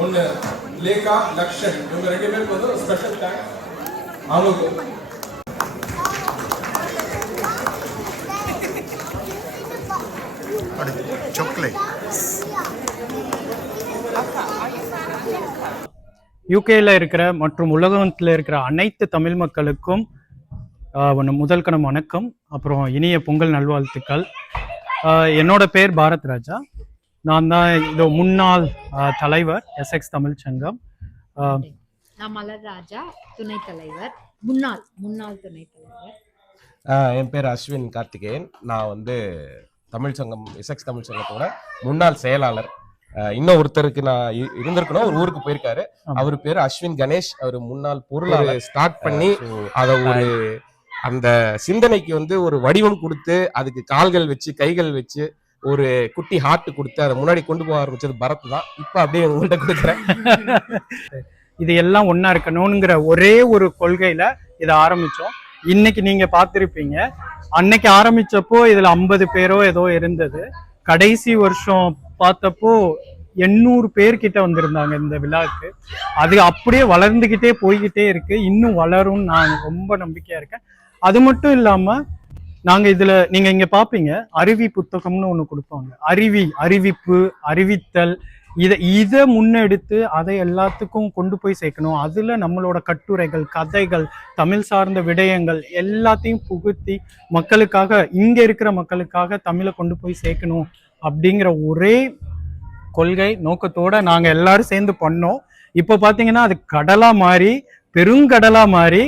ஒன்று லேகா லக்ஷன் இவங்க 2 பேருக்கு வந்து ஒரு special thanks. அவங்களுக்கு யூகேல இருக்கிற மற்றும் உலகத்தில் இருக்கிற அனைத்து தமிழ் மக்களுக்கும் முதல் கணம் வணக்கம், அப்புறம் இனிய பொங்கல் நல்வாழ்த்துக்கள். என்னோட பேர் பாரத் ராஜா. நான் தான் இதோ முன்னாள் தலைவர் எஸ்எக்ஸ் தமிழ் சங்கம். நான் மலர் ராஜா, துணைத் தலைவர், முன்னாள் துணைத் தலைவர். என் பேர் அஸ்வின் கார்த்திகேயன். நான் வந்து தமிழ் சங்கம் எஸ்எக்ஸ் தமிழ் சங்கத்தோட முன்னாள் செயலாளர். இன்னும் ஒருத்தருக்கு நான் இருந்திருக்கணும், ஒரு ஊருக்கு போயிருக்காரு. அவர் பேரு அஸ்வின் கணேஷ். அவர் முன்னாள் பொருளாளர். ஸ்டார்ட் பண்ணி அதை ஒரு அந்த சிந்தனைக்கு வந்து ஒரு வடிவம் கொடுத்து அதுக்கு கால்கள் வச்சு கைகள் வச்சு ஒரு குட்டி ஹார்ட் கொடுத்து அதை முன்னாடி கொண்டு போக ஆரம்பிச்சது பரத் தான். இப்ப அப்படியே உங்கள்கிட்ட கொடுக்குறேன். இது எல்லாம் ஒன்னா இருக்கணும்ங்கிற ஒரே ஒரு கொள்கையில இதை ஆரம்பிச்சோம். இன்னைக்கு நீங்க பார்த்திருப்பீங்க, அன்னைக்கு ஆரம்பிச்சப்போ இதுல 50 பேரோ ஏதோ இருந்தது. கடைசி வருஷம் பார்த்தப்போ 800 பேர்கிட்ட வந்திருந்தாங்க இந்த விழாவுக்கு. அது அப்படியே வளர்ந்துகிட்டே போய்கிட்டே இருக்கு, இன்னும் வளரும் நான் ரொம்ப நம்பிக்கையா இருக்கேன். அது மட்டும் இல்லாம நாங்க இதுல நீங்க இங்க பாப்பீங்க, அருவி புத்தகம்னு ஒண்ணு கொடுப்பாங்க. அறிவிப்பு, அறிவித்தல், இதை முன்னெடுத்து அதை எல்லாத்துக்கும் கொண்டு போய் சேர்க்கணும். அதுல நம்மளோட கட்டுரைகள், கதைகள், தமிழ் சார்ந்த விடயங்கள் எல்லாத்தையும் புகுத்தி மக்களுக்காக, இங்க இருக்கிற மக்களுக்காக தமிழை கொண்டு போய் சேர்க்கணும் அப்படிங்கிற ஒரே கொள்கை நோக்கத்தோட நாங்க எல்லாரும் சேர்ந்து பண்ணோம். இப்ப பாத்தீங்கன்னா அது கடலா மாறி, பெருங்கடலா மாறி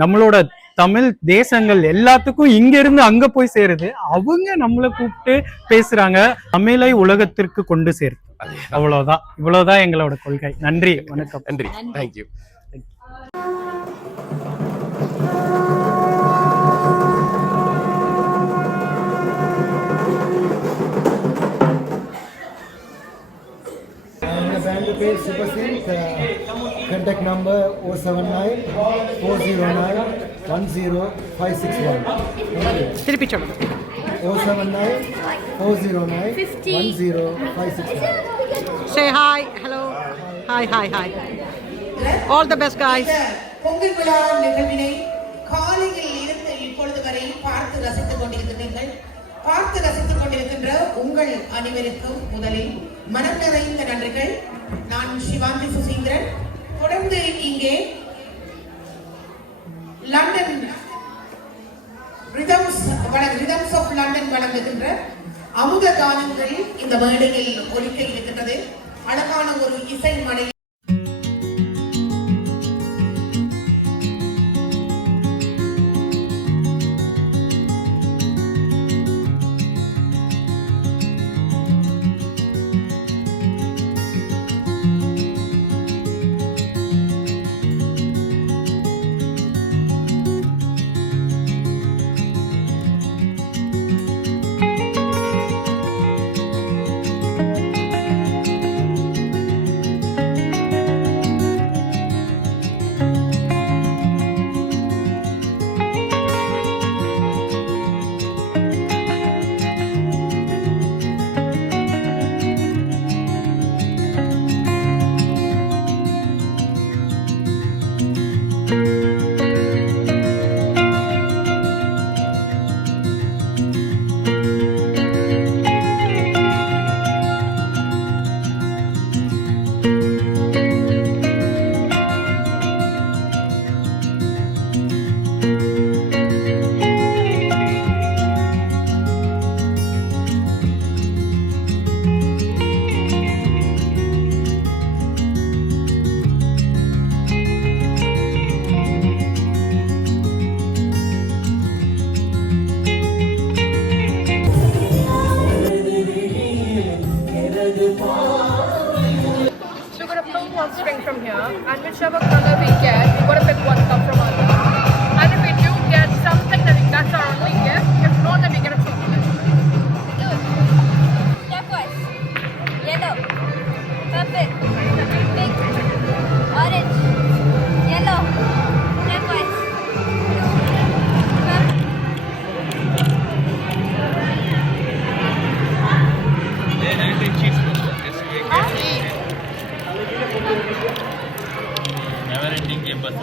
நம்மளோட தமிழ் தேசங்கள் எல்லாத்துக்கும் இங்க இருந்து அங்க போய் சேருது. அவங்க நம்மளை கூப்பிட்டு பேசுறாங்க, தமிழை உலகத்திற்கு கொண்டு சேர்த்து. அவ்வளவுதான், இவ்வளவுதான் எங்களோட கொள்கை. நன்றி, வணக்கம். நன்றி, thank you. Super Sync, contact number 079 409 10561. திருப்பி சொல்லுங்க. 079 409 10561. Say hi, hello, hi. All the best guys. Pongal விழா நிகழ்வினை காலையில் இருந்து இப்பொழுது வரை பார்த்து ரசித்துக் கொண்டிருக்கின்ற உங்கள் அனைவருக்கும் முதலில் மனம் நிறைந்த நன்றிகள். நான் சிவாந்தி சுசீந்திரன். தொடர்ந்து இங்கே லண்டன் ரிதம்ஸ் ஆஃப் லண்டன் வழங்குகின்ற அமுத கானங்கள் இந்த மேடையில் ஒலிக்க இருக்கின்றது. அழகான ஒரு இசை மடை. we get, we got to pick one cup from our list. And if we do get something, then that's our only gift. If not, then we get a chocolate. Turquoise, yellow, purple, pink, orange, yellow, turquoise, never ending game bus.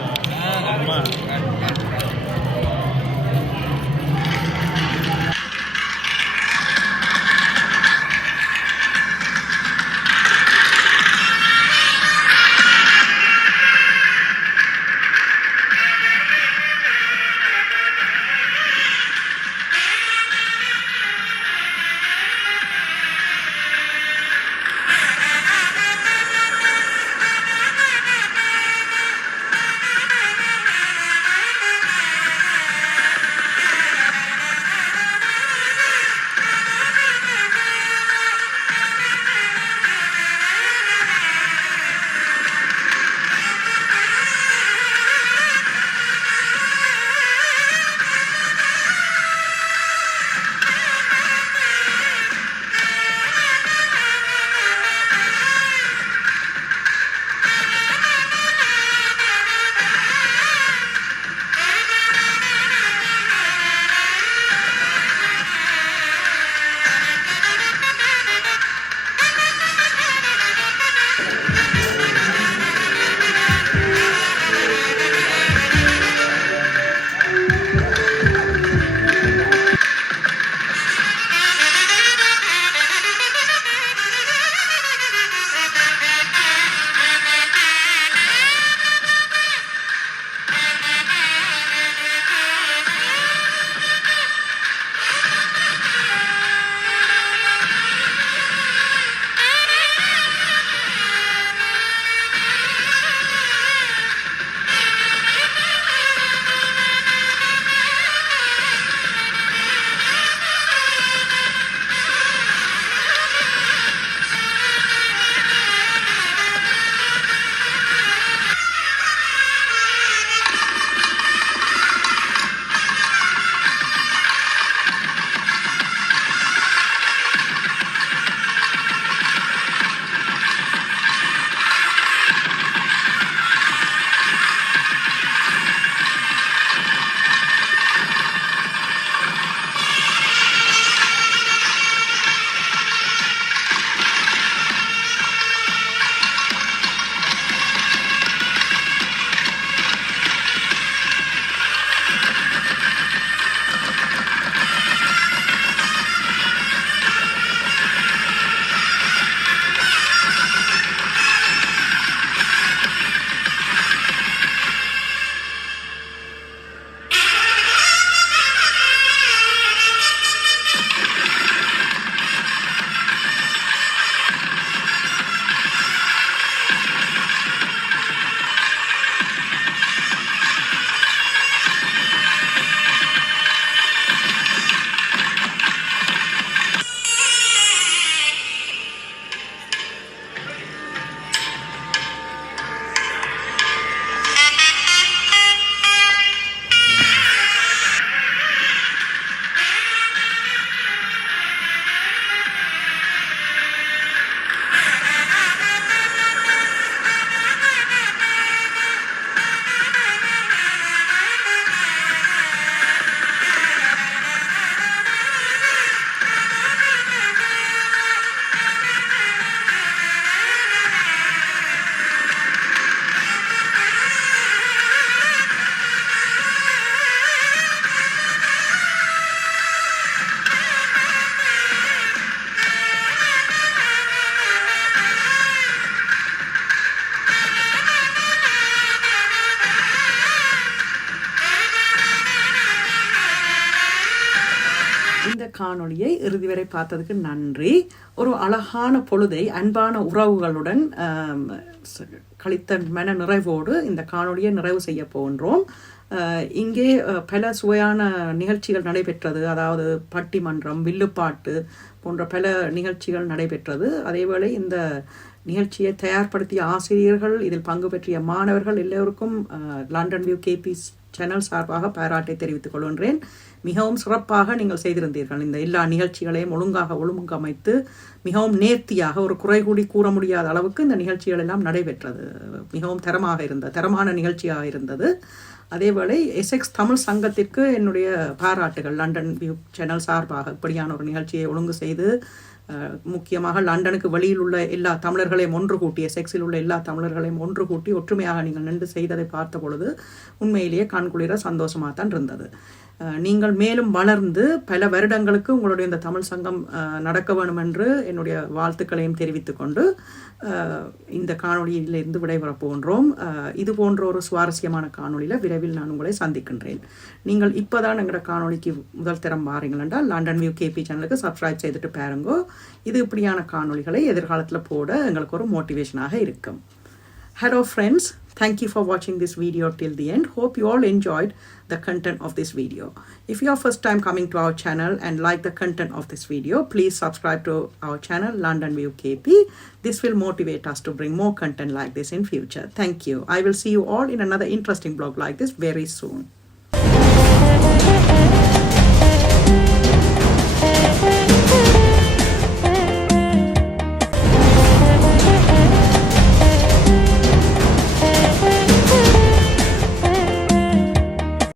காணொளியை இறுதி வரை பார்த்ததுக்கு நன்றி. ஒரு அழகான பொழுதை அன்பான உறவுகளுடன் கழித்த மன நிறைவோடு இந்த காணொளியை நிறைவு செய்ய போகின்றோம். இங்கே பல சுவையான நிகழ்ச்சிகள் நடைபெற்றது. அதாவது பட்டிமன்றம், வில்லுப்பாட்டு போன்ற பல நிகழ்ச்சிகள் நடைபெற்றது. அதேவேளை இந்த நிகழ்ச்சியை தயார்படுத்திய ஆசிரியர்கள், இதில் பங்கு பெற்றிய மாணவர்கள் எல்லோருக்கும் லண்டன் வியூ கேபி சேனல் சார்பாக பாராட்டை தெரிவித்துக் கொள்கின்றேன். மிகவும் சிறப்பாக நீங்கள் செய்திருந்தீர்கள். இந்த எல்லா நிகழ்ச்சிகளையும் ஒழுங்கமைத்து மிகவும் நேர்த்தியாக, ஒரு குறை கூடி கூற முடியாத அளவுக்கு இந்த நிகழ்ச்சிகள் எல்லாம் நடைபெற்றது. மிகவும் தரமான நிகழ்ச்சியாக இருந்தது. அதேவேளை எஸ்எக்ஸ் தமிழ் சங்கத்திற்கு என்னுடைய பாராட்டுகள். லண்டன் வியூ சேனல் சார்பாக இப்படியான ஒரு நிகழ்ச்சியை ஒழுங்கு செய்து, முக்கியமாக லண்டனுக்கு வெளியில் உள்ள எல்லா தமிழர்களையும் ஒன்று கூட்டி, எஸ்எக்ஸில் உள்ள எல்லா தமிழர்களையும் ஒன்று கூட்டி ஒற்றுமையாக நீங்கள் நின்று செய்ததை பார்த்த பொழுது உண்மையிலேயே கண்குளிர சந்தோஷமாக தான் இருந்தது. நீங்கள் மேலும் வளர்ந்து பல வருடங்களுக்கு உங்களுடைய இந்த தமிழ் சங்கம் நடக்க வேண்டும் என்று என்னுடைய வாழ்த்துக்களையும் தெரிவித்துக் கொண்டு இந்த காணொலியிலிருந்து விடைபெறப் போகின்றோம். இது போன்ற ஒரு சுவாரஸ்யமான காணொலியில் விரைவில் நான் உங்களை சந்திக்கின்றேன். நீங்கள் இப்போதான் எங்களோட காணொலிக்கு முதல் தரம் பாருங்கள் என்றால் லண்டன் வியூ கேபி சேனலுக்கு சப்ஸ்கிரைப் செய்துட்டு பாருங்கோ. இது இப்படியான காணொலிகளை எதிர்காலத்தில் போட எங்களுக்கு ஒரு மோட்டிவேஷனாக இருக்கும். Hello friends, thank you for watching this video till the end. Hope you all enjoyed the content of this video. If you are first time coming to our channel and like the content of this video, please subscribe to our channel London View KP. This will motivate us to bring more content like this in future. Thank you. I will see you all in another interesting blog like this very soon.